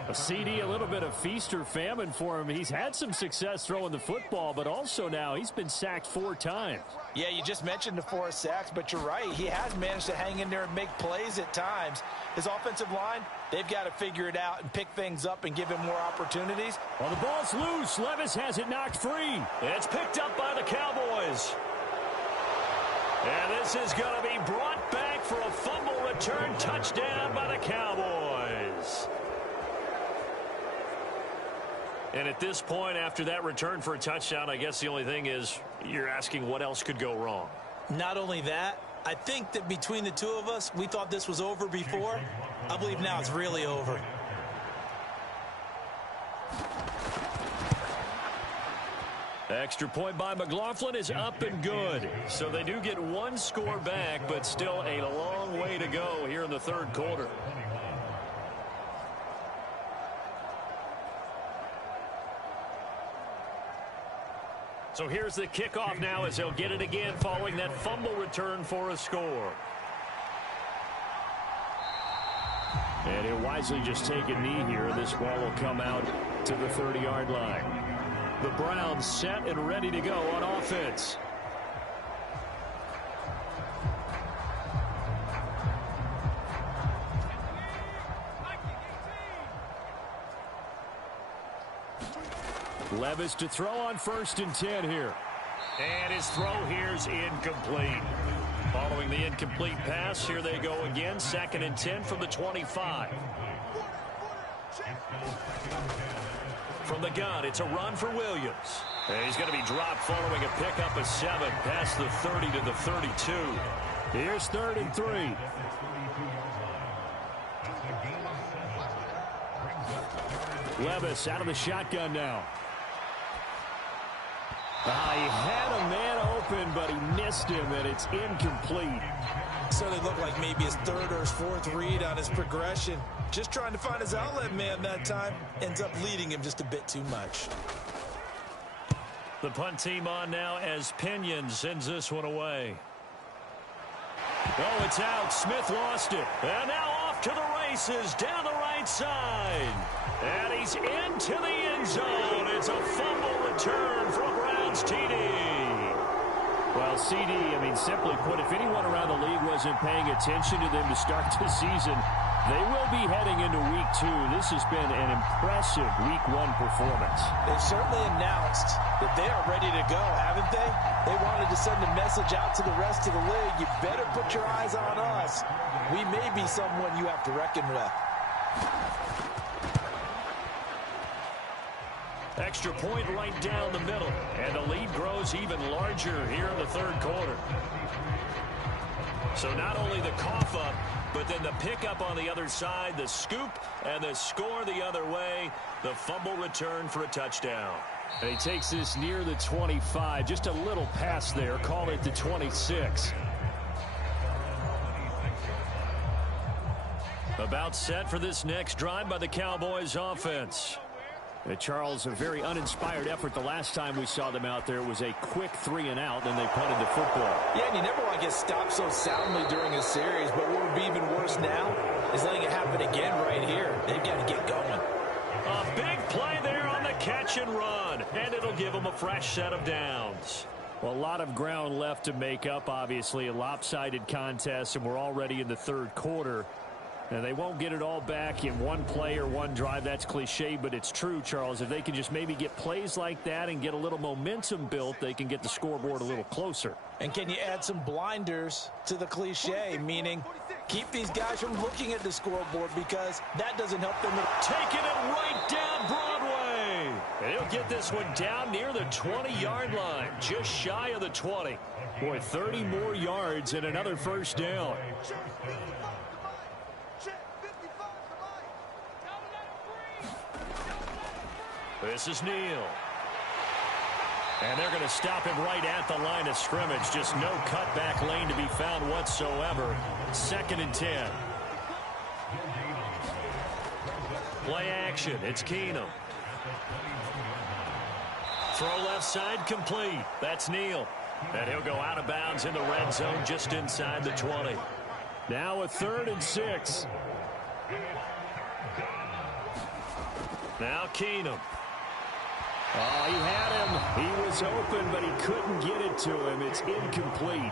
A CD, a little bit of feast or famine for him. He's had some success throwing the football, but also now he's been sacked 4 times. Yeah, you just mentioned the 4 sacks, but you're right. He has managed to hang in there and make plays at times. His offensive line, they've got to figure it out and pick things up and give him more opportunities. Well, the ball's loose. Levis has it knocked free. It's picked up by the Cowboys. And this is going to be brought back for a fumble return touchdown by the Cowboys. And at this point, after that return for a touchdown, I guess the only thing is you're asking what else could go wrong. Not only that, I think that between the two of us, we thought this was over before. I believe now it's really over. Extra point by McLaughlin is up and good. So they do get 1 score back, but still a long way to go here in the 3rd quarter. So here's the kickoff now as they'll get it again following that fumble return for a score. And he'll wisely just take a knee here. This ball will come out to the 30-yard line. The Browns set and ready to go on offense. Levis to throw on 1st and 10 here. And his throw here's incomplete. Following the incomplete pass, here they go again. 2nd and 10 from the 25. From the gun, it's a run for Williams. And he's going to be dropped following a pickup of 7 past the 30 to the 32. Here's 3rd and 3. Levis out of the shotgun now. He had a man open, but he missed him, and it's incomplete. Certainly looked like maybe his 3rd or his 4th read on his progression. Just trying to find his outlet man that time. Ends up leading him just a bit too much. The punt team on now as Pinion sends this one away. Oh, it's out. Smith lost it. And now off to the races down the right side. And he's into the end zone. It's a fumble return for a Browns TD. Well, CD, simply put, if anyone around the league wasn't paying attention to them to start the season, they will be heading into Week 2. This has been an impressive Week 1 performance. They've certainly announced that they are ready to go, haven't they? They wanted to send a message out to the rest of the league. You better put your eyes on us. We may be someone you have to reckon with. Extra point right down the middle. And the lead grows even larger here in the 3rd quarter. So not only the cough up, but then the pickup on the other side, the scoop, and the score the other way. The fumble return for a touchdown. And he takes this near the 25. Just a little pass there. Call it the 26. About set for this next drive by the Cowboys offense. Charles, a very uninspired effort the last time we saw them out there. It was a quick 3-and-out, and they punted the football. Yeah, and you never want to get stopped so soundly during a series, but what would be even worse now is letting it happen again right here. They've got to get going. A big play there on the catch and run, and it'll give them a fresh set of downs. Well, a lot of ground left to make up, obviously. A lopsided contest, and we're already in the third quarter. And they won't get it all back in one play or one drive. That's cliche, but it's true, Charles. If they can just maybe get plays like that and get a little momentum built, they can get the scoreboard a little closer. And can you add some blinders to the cliche, meaning keep these guys from looking at the scoreboard because that doesn't help them. Taking it right down Broadway. And he'll get this one down near the 20-yard line, just shy of the 20. Boy, 30 more yards and another first down. This is Neal. And they're going to stop him right at the line of scrimmage. Just no cutback lane to be found whatsoever. 2nd and 10. Play action. It's Keenum. Throw left side complete. That's Neal. And he'll go out of bounds in the red zone just inside the 20. Now a 3rd and 6. Now Keenum. Oh, he had him. He was open, but he couldn't get it to him. It's incomplete.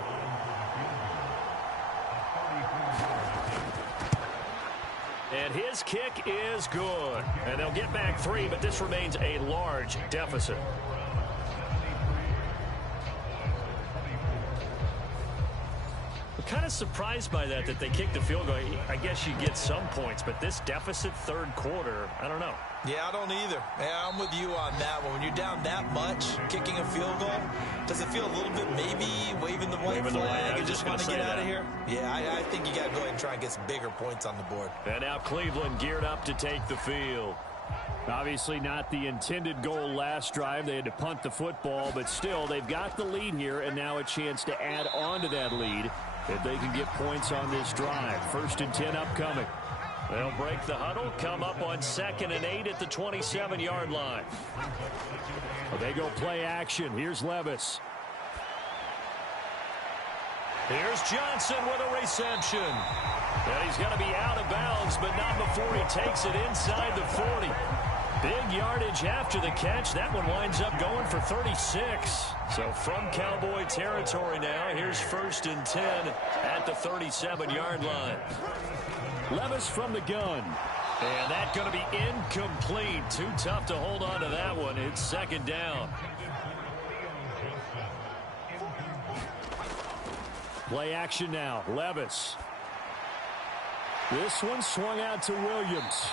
And his kick is good. And they'll get back 3, but this remains a large deficit. Kind of surprised by that they kicked the field goal. I guess you get some points, but this deficit third quarter, I don't know. Yeah, I don't either. Yeah, I'm with you on that one. When you're down that much, kicking a field goal, does it feel a little bit maybe waving the white flag and just want to get out of here? Yeah, I think you got to go ahead and try and get some bigger points on the board. And now Cleveland geared up to take the field. Obviously not the intended goal last drive. They had to punt the football, but still they've got the lead here, and now a chance to add on to that lead if they can get points on this drive. 1st and 10 upcoming. They'll break the huddle, come up on 2nd and 8 at the 27-yard line. Well, they go play action. Here's Levis. Here's Johnson with a reception. And he's going to be out of bounds, but not before he takes it inside the 40. Big yardage after the catch. That one winds up going for 36. So from Cowboy territory now, here's 1st and 10 at the 37-yard line. Levis from the gun. And that's going to be incomplete. Too tough to hold on to that one. It's 2nd down. Play action now. Levis. This one swung out to Williams.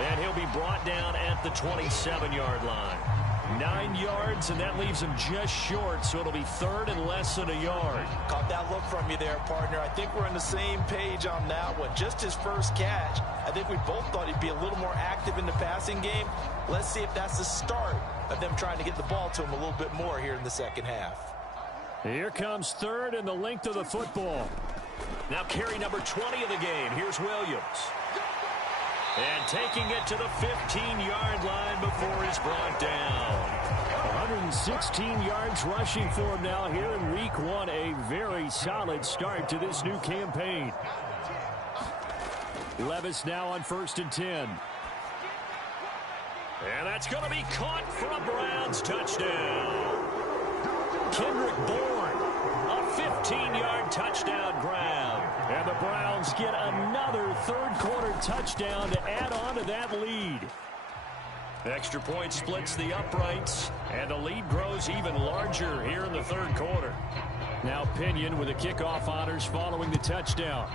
And he'll be brought down at the 27-yard line. 9 yards, and that leaves him just short, so it'll be 3rd and less than a yard. Caught that look from you there, partner. I think we're on the same page on that one. Just his first catch. I think we both thought he'd be a little more active in the passing game. Let's see if that's the start of them trying to get the ball to him a little bit more here in the second half. Here comes 3rd and the length of the football. Now carry number 20 of the game. Here's Williams. And taking it to the 15-yard line before he's brought down. 116 yards rushing for him now here in week 1. A very solid start to this new campaign. Levis now on 1st and 10. And that's going to be caught for a Browns touchdown. Kendrick Bourne, a 15-yard touchdown grab. And the Browns get another third-quarter touchdown to add on to that lead. Extra point splits the uprights, and the lead grows even larger here in the third quarter. Now Pinion with the kickoff honors following the touchdown.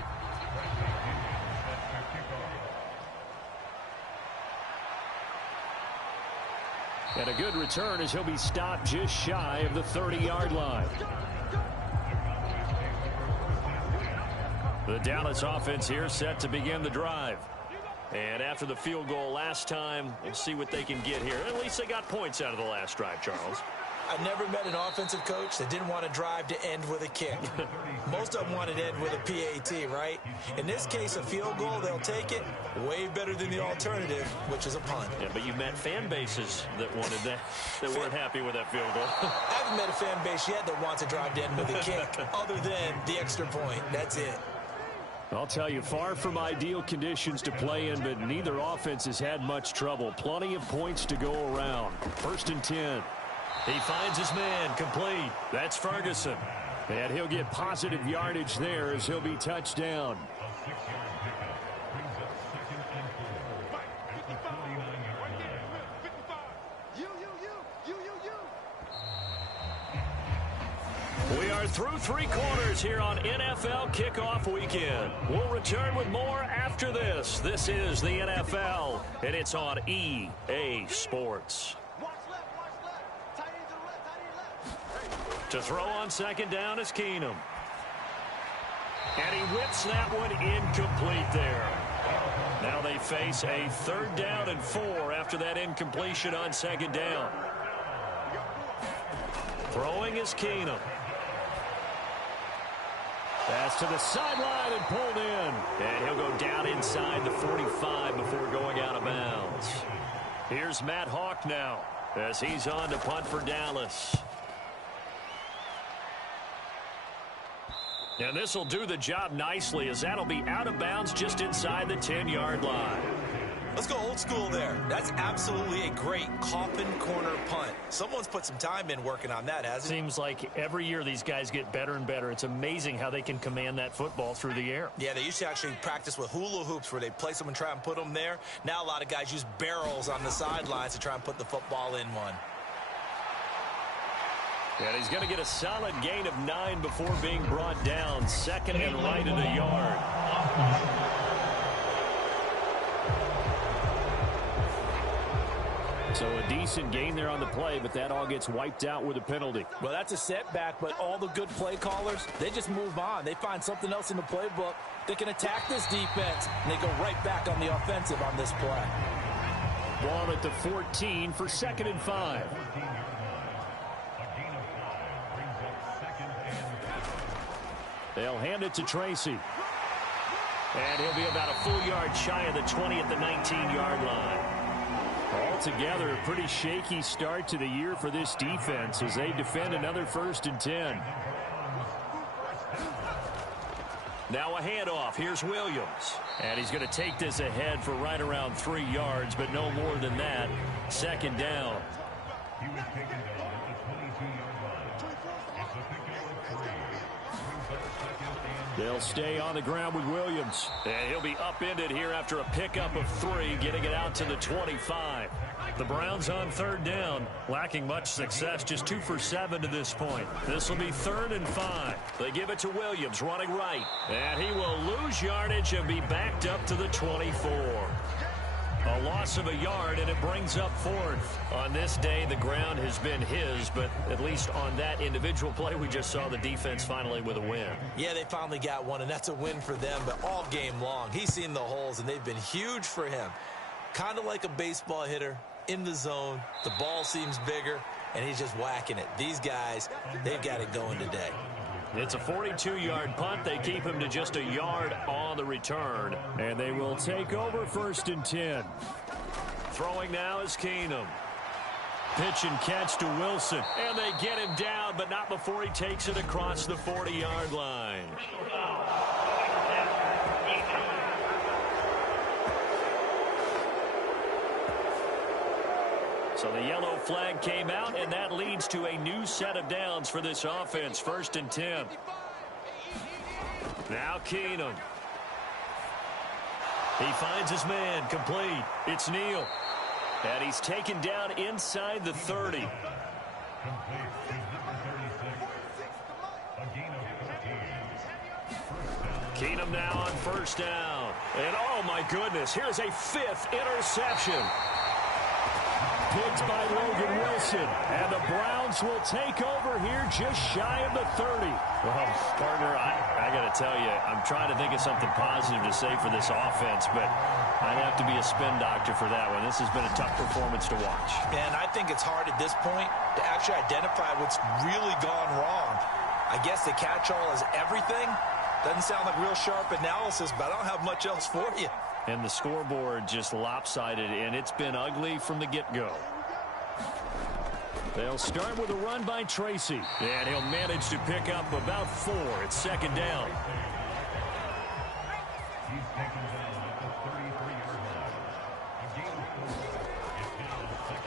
And a good return as he'll be stopped just shy of the 30-yard line. The Dallas offense here set to begin the drive. And after the field goal last time, we'll see what they can get here. At least they got points out of the last drive, Charles. I never met an offensive coach that didn't want to drive to end with a kick. Most of them wanted to end with a PAT, right? In this case, a field goal, they'll take it. Way better than the alternative, which is a punt. Yeah, but you've met fan bases that wanted that, that weren't happy with that field goal. I haven't met a fan base yet that wants to drive to end with a kick, other than the extra point. That's it. I'll tell you, far from ideal conditions to play in, but neither offense has had much trouble. Plenty of points to go around. 1st and 10. He finds his man, complete. That's Ferguson. And he'll get positive yardage there as he'll be touched down. We are through 3 quarters here on NFL Kickoff Weekend. We'll return with more after this. This is the NFL, and it's on EA Sports. To throw on 2nd down is Keenum. And he whips that one incomplete there. Now they face a 3rd down and 4 after that incompletion on 2nd down. Throwing is Keenum. Pass to the sideline and pulled in. And he'll go down inside the 45 before going out of bounds. Here's Matt Hawk now as he's on to punt for Dallas. And this will do the job nicely as that'll be out of bounds just inside the 10-yard line. Let's go old school there. That's absolutely a great coffin corner punt. Someone's put some time in working on that, hasn't it? Seems like every year these guys get better and better. It's amazing how they can command that football through the air. Yeah, they used to actually practice with hula hoops where they place them and try and put them there. Now a lot of guys use barrels on the sidelines to try and put the football in one. And he's going to get a solid gain of 9 before being brought down. 2nd and right at a yard. So a decent gain there on the play, but that all gets wiped out with a penalty. Well, that's a setback, but all the good play callers, they just move on. They find something else in the playbook. They can attack this defense, and they go right back on the offensive on this play. Ball at the 14 for 2nd and 5. They'll hand it to Tracy. And he'll be about a full yard shy of the 20 at the 19-yard line. Altogether, a pretty shaky start to the year for this defense as they defend another 1st and 10. Now a handoff. Here's Williams. And he's going to take this ahead for right around 3 yards, but no more than that. 2nd down. They'll stay on the ground with Williams. And he'll be upended here after a pickup of 3, getting it out to the 25. The Browns on 3rd down, lacking much success, just 2 for 7 to this point. This will be 3rd and 5. They give it to Williams, running right. And he will lose yardage and be backed up to the 24. A loss of a yard, and it brings up 4th. On this day, the ground has been his, but at least on that individual play, we just saw the defense finally with a win. Yeah, they finally got one, and that's a win for them, but all game long, he's seen the holes, and they've been huge for him. Kind of like a baseball hitter in the zone. The ball seems bigger, and he's just whacking it. These guys, they've got it going today. It's a 42-yard punt. They keep him to just a yard on the return. And they will take over 1st and 10. Throwing now is Keenum. Pitch and catch to Wilson. And they get him down, but not before he takes it across the 40-yard line. So the yellow flag came out, and that leads to a new set of downs for this offense. 1st and 10. Now Keenum. He finds his man, complete. It's Neal. And he's taken down inside the 30. Keenum now on 1st down. And oh my goodness, here's a 5th interception. picked by Logan Wilson. And the Browns will take over here just shy of the 30. Well, partner, I got to tell you, I'm trying to think of something positive to say for this offense, but I'd have to be a spin doctor for that one. This has been a tough performance to watch. And I think it's hard at this point to actually identify what's really gone wrong. I guess the catch-all is everything. Doesn't sound like real sharp analysis, but I don't have much else for you. And the scoreboard just lopsided, and it's been ugly from the get-go. They'll start with a run by Tracy. And he'll manage to pick up about 4. It's second down.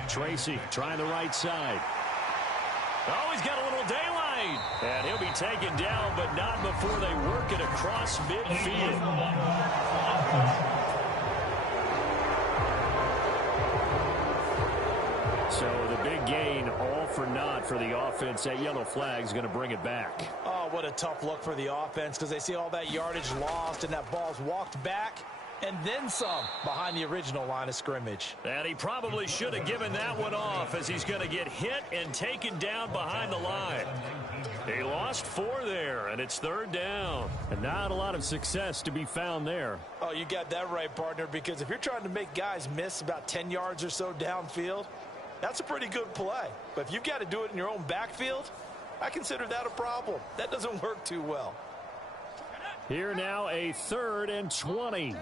Tracy trying the right side. Oh, he's got a little daylight. And he'll be taken down, but not before they work it across midfield. So the big gain, all for naught for the offense. That yellow flag is going to bring it back. Oh, what a tough look for the offense because they see all that yardage lost and that ball's walked back and then some behind the original line of scrimmage. And he probably should have given that one off as he's going to get hit and taken down behind the line. He lost 4 there, and it's third down. And not a lot of success to be found there. Oh, you got that right, partner, because if you're trying to make guys miss about 10 yards or so downfield, that's a pretty good play. But if you've got to do it in your own backfield, I consider that a problem. That doesn't work too well. Here now, a 3rd and 20.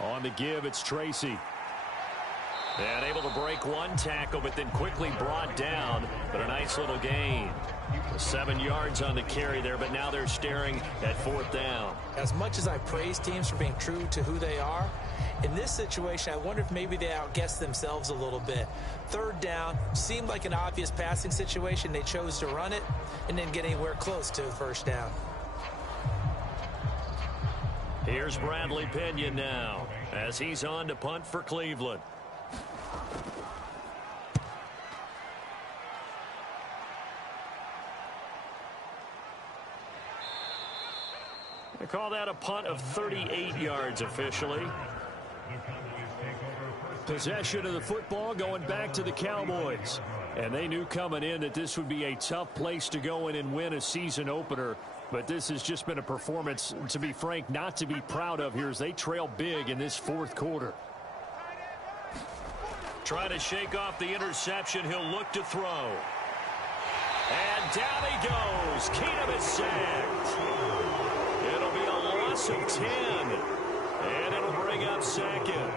On the give, it's Tracy. And able to break one tackle, but then quickly brought down. But a nice little gain. 7 yards on the carry there, but now they're staring at 4th down. As much as I praise teams for being true to who they are, in this situation, I wonder if maybe they outguessed themselves a little bit. 3rd down seemed like an obvious passing situation. They chose to run it and didn't get anywhere close to the 1st down. Here's Bradley Pinion now as he's on to punt for Cleveland. They call that a punt of 38 yards officially. Possession of the football going back to the Cowboys. And they knew coming in that this would be a tough place to go in and win a season opener. But this has just been a performance, to be frank, not to be proud of here as they trail big in this 4th quarter. Trying to shake off the interception. He'll look to throw. And down he goes. Keenum is sacked. It'll be a loss of 10. And it'll bring up 2nd.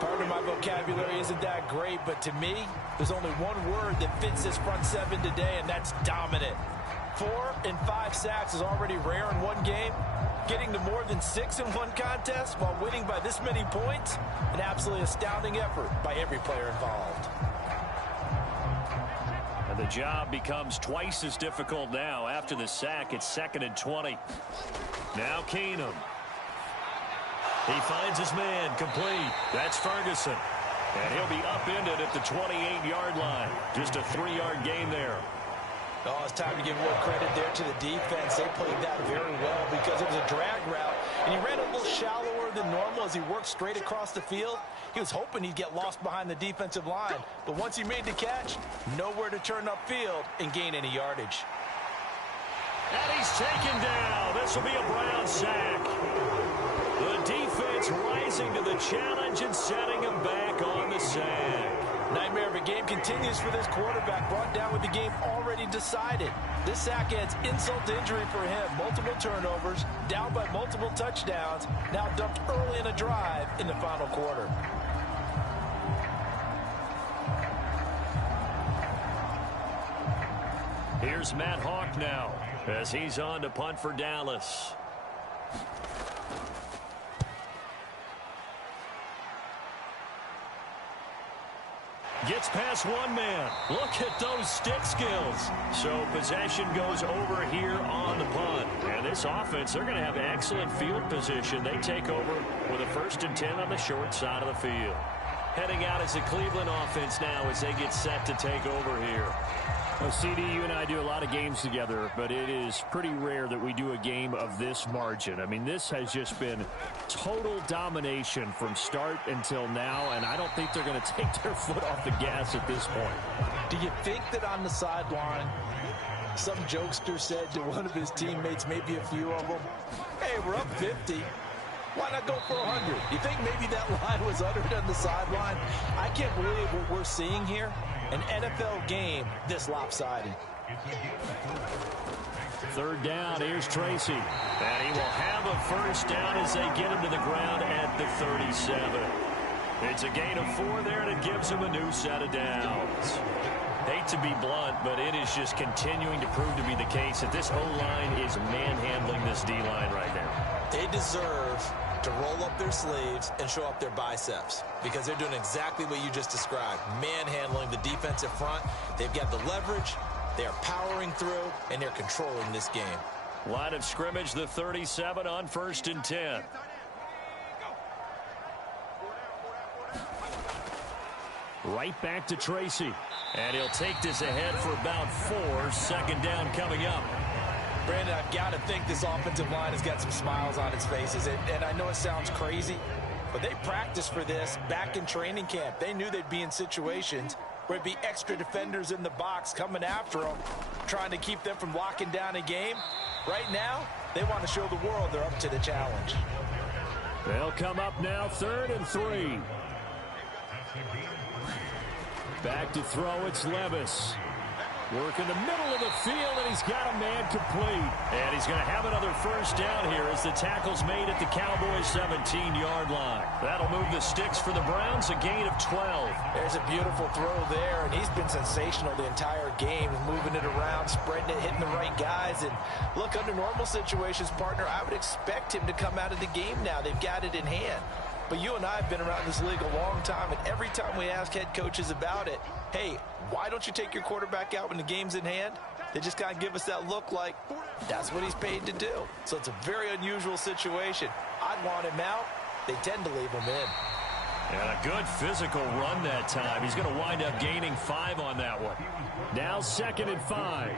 Pardon my vocabulary isn't that great, but to me, there's only one word that fits this front 7 today, and that's dominant. 4 and 5 sacks is already rare in one game. Getting to more than 6 in one contest while winning by this many points, an absolutely astounding effort by every player involved. And the job becomes twice as difficult now. After the sack, it's 2nd and 20. Now Keenum. He finds his man complete. That's Ferguson. And he'll be upended at the 28-yard line. Just a 3-yard gain there. Oh, it's time to give more credit there to the defense. They played that very well because it was a drag route, and he ran a little shallower than normal as he worked straight across the field. He was hoping he'd get lost behind the defensive line, but once he made the catch, nowhere to turn upfield and gain any yardage. And he's taken down. This will be a Brown sack. The defense rising to the challenge and setting him back on the sack. Nightmare of a game continues for this quarterback, brought down with the game already decided. This sack adds insult to injury for him. Multiple turnovers, down by multiple touchdowns, now dumped early in a drive in the final quarter. Here's Matt Hawk now as he's on to punt for Dallas. Gets past one man. Look at those stick skills. So possession goes over here on the punt. And this offense, they're going to have excellent field position. They take over with a 1st and 10 on the short side of the field. Heading out as the Cleveland offense now as they get set to take over here. Well, CD, you and I do a lot of games together, but it is pretty rare that we do a game of this margin. I mean, this has just been total domination from start until now, and I don't think they're going to take their foot off the gas at this point. Do you think that on the sideline, some jokester said to one of his teammates, maybe a few of them, hey, we're up 50. Why not go for 100? You think maybe that line was uttered on the sideline? I can't believe what we're seeing here. An NFL game this lopsided. Third down, here's Tracy. And he will have a first down as they get him to the ground at the 37. It's a gain of 4 there, and it gives him a new set of downs. Hate to be blunt, but it is just continuing to prove to be the case that this O-line is manhandling this D-line right now. They deserve to roll up their sleeves and show up their biceps because they're doing exactly what you just described, manhandling the defensive front. They've got the leverage, they're powering through, and they're controlling this game. Line of scrimmage, the 37 on 1st and 10. Right back to Tracy. And he'll take this ahead for about 4. Second down coming up. Brandon, I've got to think this offensive line has got some smiles on its faces. And I know it sounds crazy, but they practiced for this back in training camp. They knew they'd be in situations where it'd be extra defenders in the box coming after them, trying to keep them from locking down a game. Right now, they want to show the world they're up to the challenge. They'll come up now, 3rd and 3. Back to throw, it's Levis. Work in the middle of the field, and he's got a man complete. And he's going to have another first down here as the tackle's made at the Cowboys' 17-yard line. That'll move the sticks for the Browns, a gain of 12. There's a beautiful throw there, and he's been sensational the entire game, moving it around, spreading it, hitting the right guys. And look, under normal situations, partner, I would expect him to come out of the game now. They've got it in hand. But you and I have been around this league a long time, and every time we ask head coaches about it, hey, why don't you take your quarterback out when the game's in hand? They just kind of give us that look like that's what he's paid to do. So it's a very unusual situation. I'd want him out. They tend to leave him in. And a good physical run that time. He's going to wind up gaining 5 on that one. Now 2nd and 5.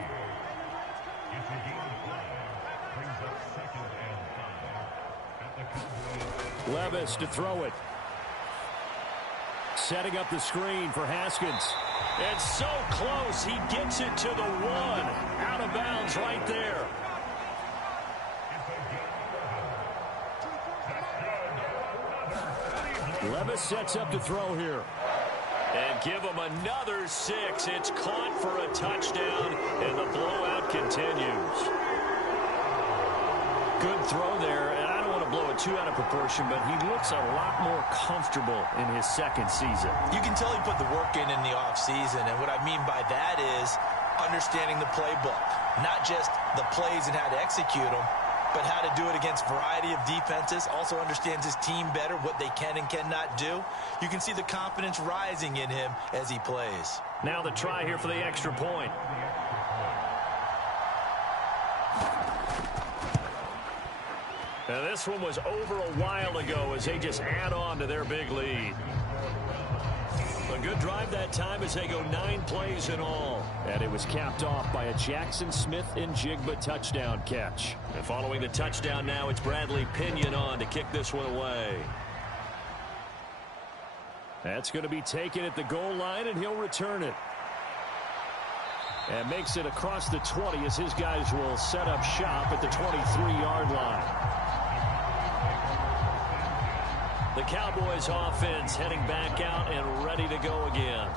Levis to throw it. Setting up the screen for Haskins. And so close, he gets it to the 1. Out of bounds right there. Levis sets up to throw here. And give him another 6. It's caught for a touchdown, and the blowout continues. Good throw there, and I don't want to blow it too out of proportion, but he looks a lot more comfortable in his second season. You can tell he put the work in the offseason, and what I mean by that is understanding the playbook, not just the plays and how to execute them, but how to do it against a variety of defenses. Also understands his team better, what they can and cannot do. You can see the confidence rising in him as he plays. Now the try here for the extra point. Now this one was over a while ago as they just add on to their big lead. A good drive that time as they go 9 plays in all. And it was capped off by a Jackson Smith-Njigba touchdown catch. And following the touchdown now, it's Bradley Pinion on to kick this one away. That's going to be taken at the goal line, and he'll return it. And makes it across the 20 as his guys will set up shop at the 23-yard line. The Cowboys offense heading back out and ready to go again.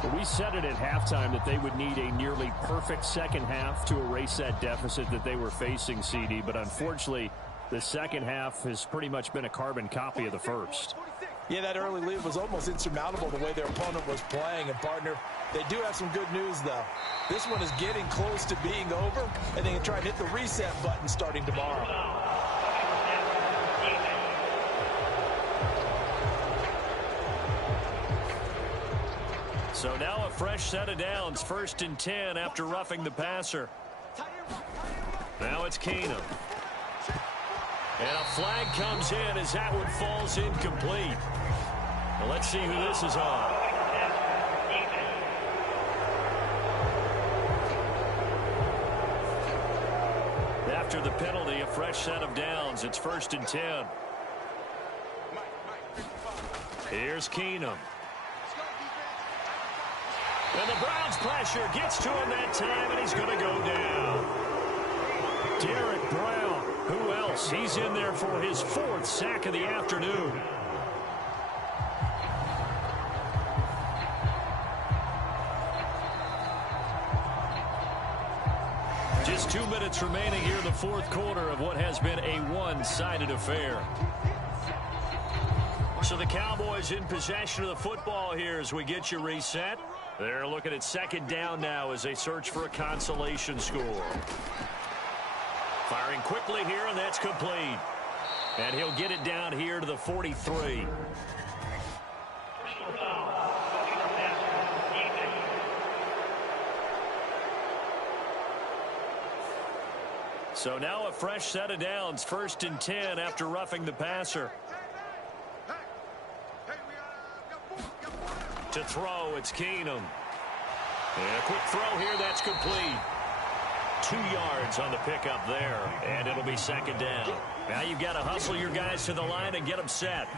But we said it at halftime that they would need a nearly perfect second half to erase that deficit that they were facing, CD. But unfortunately, the second half has pretty much been a carbon copy of the first. Yeah, that early lead was almost insurmountable the way their opponent was playing. And, partner, they do have some good news, though. This one is getting close to being over, and they can try and hit the reset button starting tomorrow. So now a fresh set of downs, 1st and 10 after roughing the passer. Now it's Keenum. And a flag comes in as that one falls incomplete. Well, let's see who this is on. after the penalty, a fresh set of downs. It's 1st and 10. Here's Keenum. And the Browns pressure gets to him that time, and he's going to go down. Derek Brown, who else? He's in there for his 4th sack of the afternoon. Just 2 minutes remaining here in the 4th quarter of what has been a one-sided affair. So the Cowboys in possession of the football here as we get you reset. They're looking at 2nd down now as they search for a consolation score. Firing quickly here, and that's complete. And he'll get it down here to the 43. So now a fresh set of downs, 1st and 10 after roughing the passer. To throw, it's Keenum. And a quick throw here, that's complete. 2 yards on the pickup there, and it'll be 2nd down. Now you've got to hustle your guys to the line and get them set.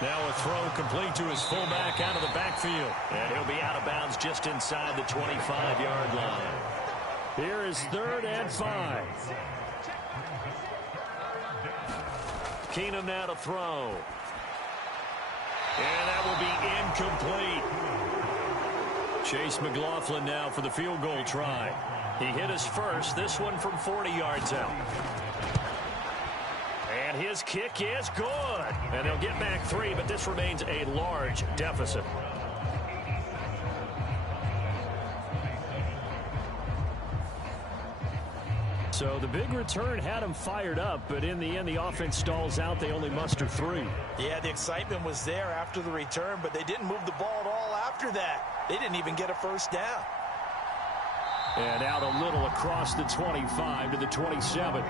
Now a throw complete to his fullback out of the backfield. And he'll be out of bounds just inside the 25-yard line. Here is 3rd and 5. Keenum now to throw. And that will be incomplete. Chase McLaughlin now for the field goal try. He hit his first, this one from 40 yards out. And his kick is good. And they'll get back 3, but this remains a large deficit. So the big return had him fired up, but in the end, the offense stalls out. They only muster 3. Yeah, the excitement was there after the return, but they didn't move the ball at all after that. They didn't even get a 1st down. And out a little across the 25 to the 27.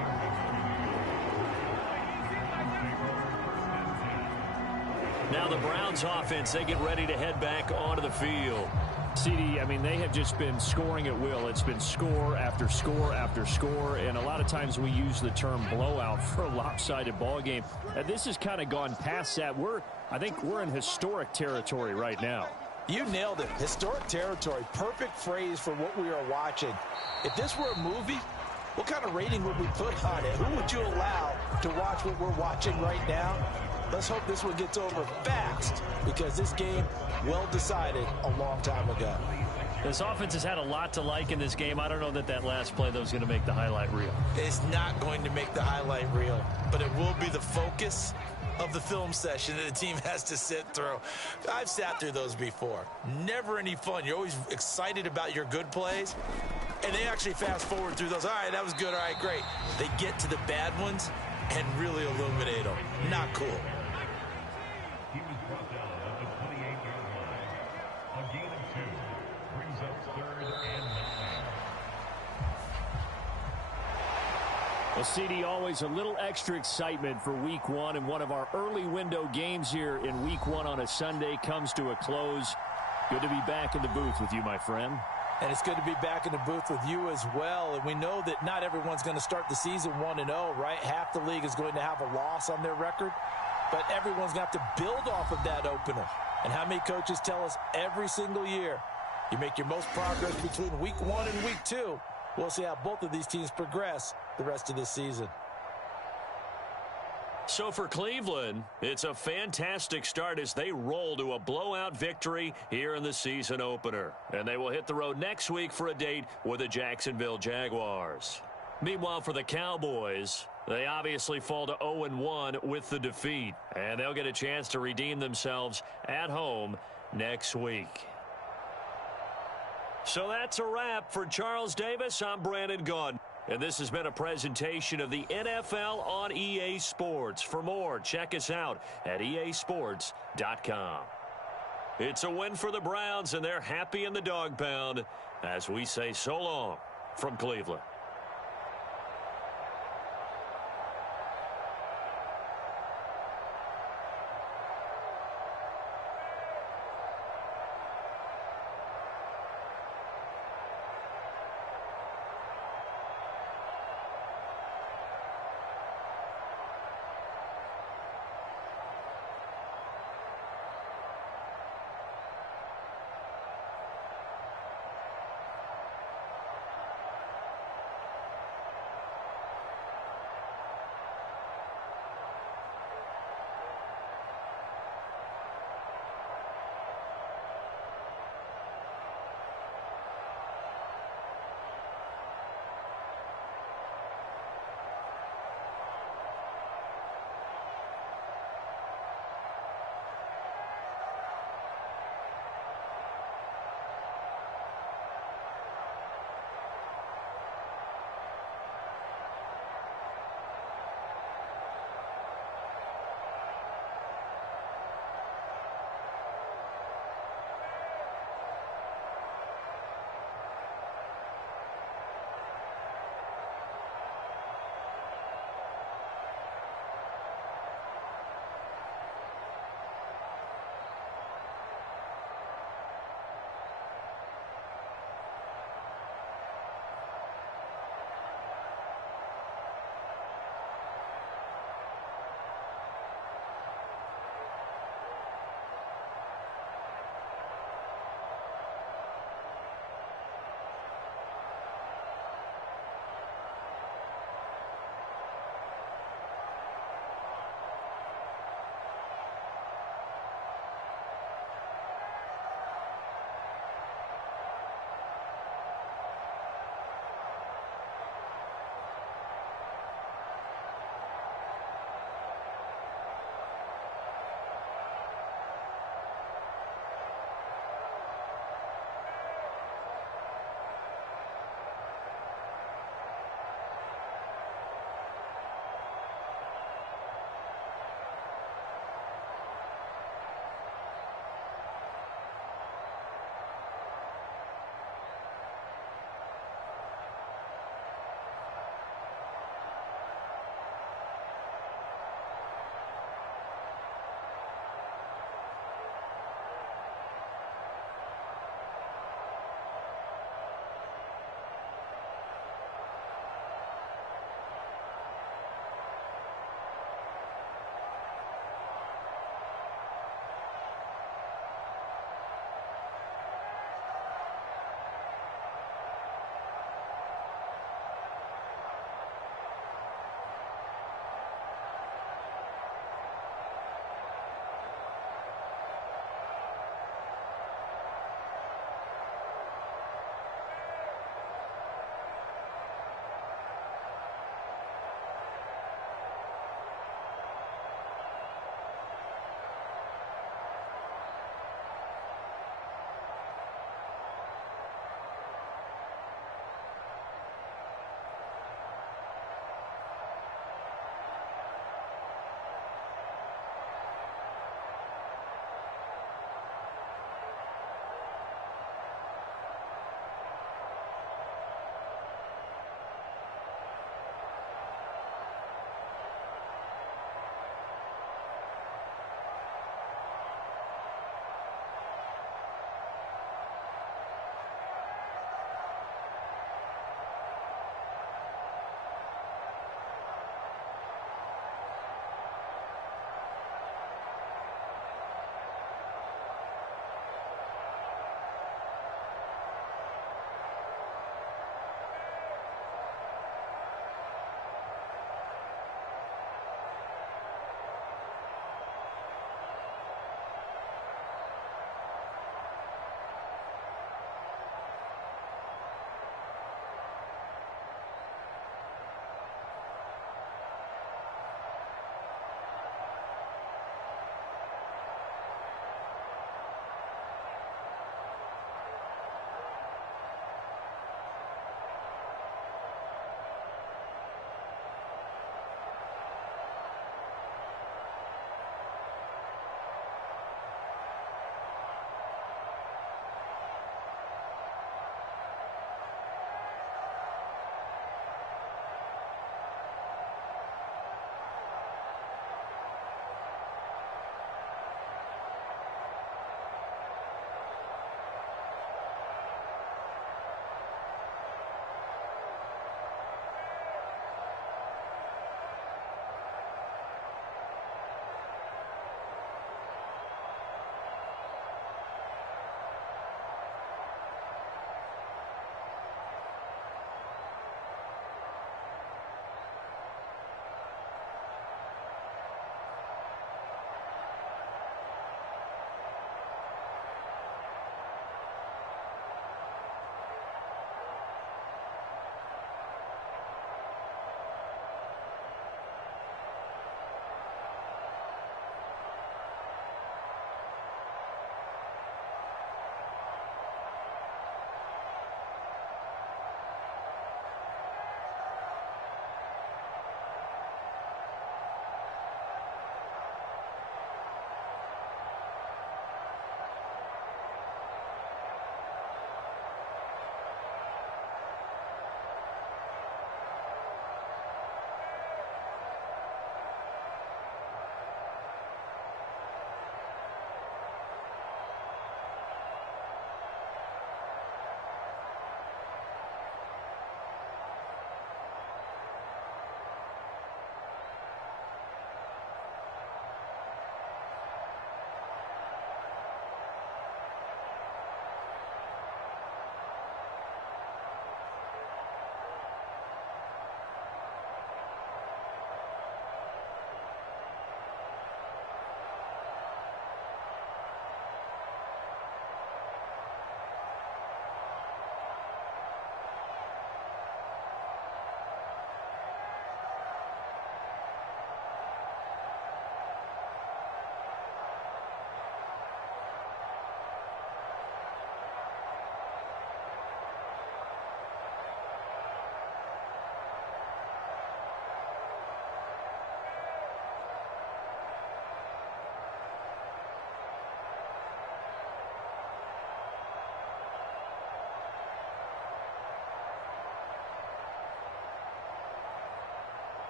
Now the Browns offense, they get ready to head back onto the field. CD, I mean, they have just been scoring at will. It's been score after score after score, and a lot of times we use the term blowout for a lopsided ball game. And this has kind of gone past that. I think we're in historic territory right now. You nailed it. Historic territory. Perfect phrase for what we are watching. If this were a movie, what kind of rating would we put on it? Who would you allow to watch what we're watching right now? Let's hope this one gets over fast, because this game, well decided a long time ago. This offense has had a lot to like in this game. I don't know that that last play, though, is going to make the highlight reel. It's not going to make the highlight reel, but it will be the focus of the film session that the team has to sit through. I've sat through those before. Never any fun. You're always excited about your good plays, and they actually fast forward through those. All right, that was good. All right, great. They get to the bad ones and really illuminate them. Not cool. Well, CD, always a little extra excitement for Week 1, and one of our early window games here in Week 1 on a Sunday comes to a close. Good to be back in the booth with you, my friend. And it's good to be back in the booth with you as well. And we know that not everyone's going to start the season 1-0, right? Half the league is going to have a loss on their record, but everyone's going to have to build off of that opener. And how many coaches tell us every single year, you make your most progress between Week 1 and Week 2. We'll see how both of these teams progress the rest of this season. So for Cleveland, it's a fantastic start as they roll to a blowout victory here in the season opener. And they will hit the road next week for a date with the Jacksonville Jaguars. Meanwhile, for the Cowboys, they obviously fall to 0-1 with the defeat. And they'll get a chance to redeem themselves at home next week. So that's a wrap. For Charles Davis, I'm Brandon Gaudin. And this has been a presentation of the NFL on EA Sports. For more, check us out at easports.com. It's a win for the Browns, and they're happy in the dog pound as we say so long from Cleveland.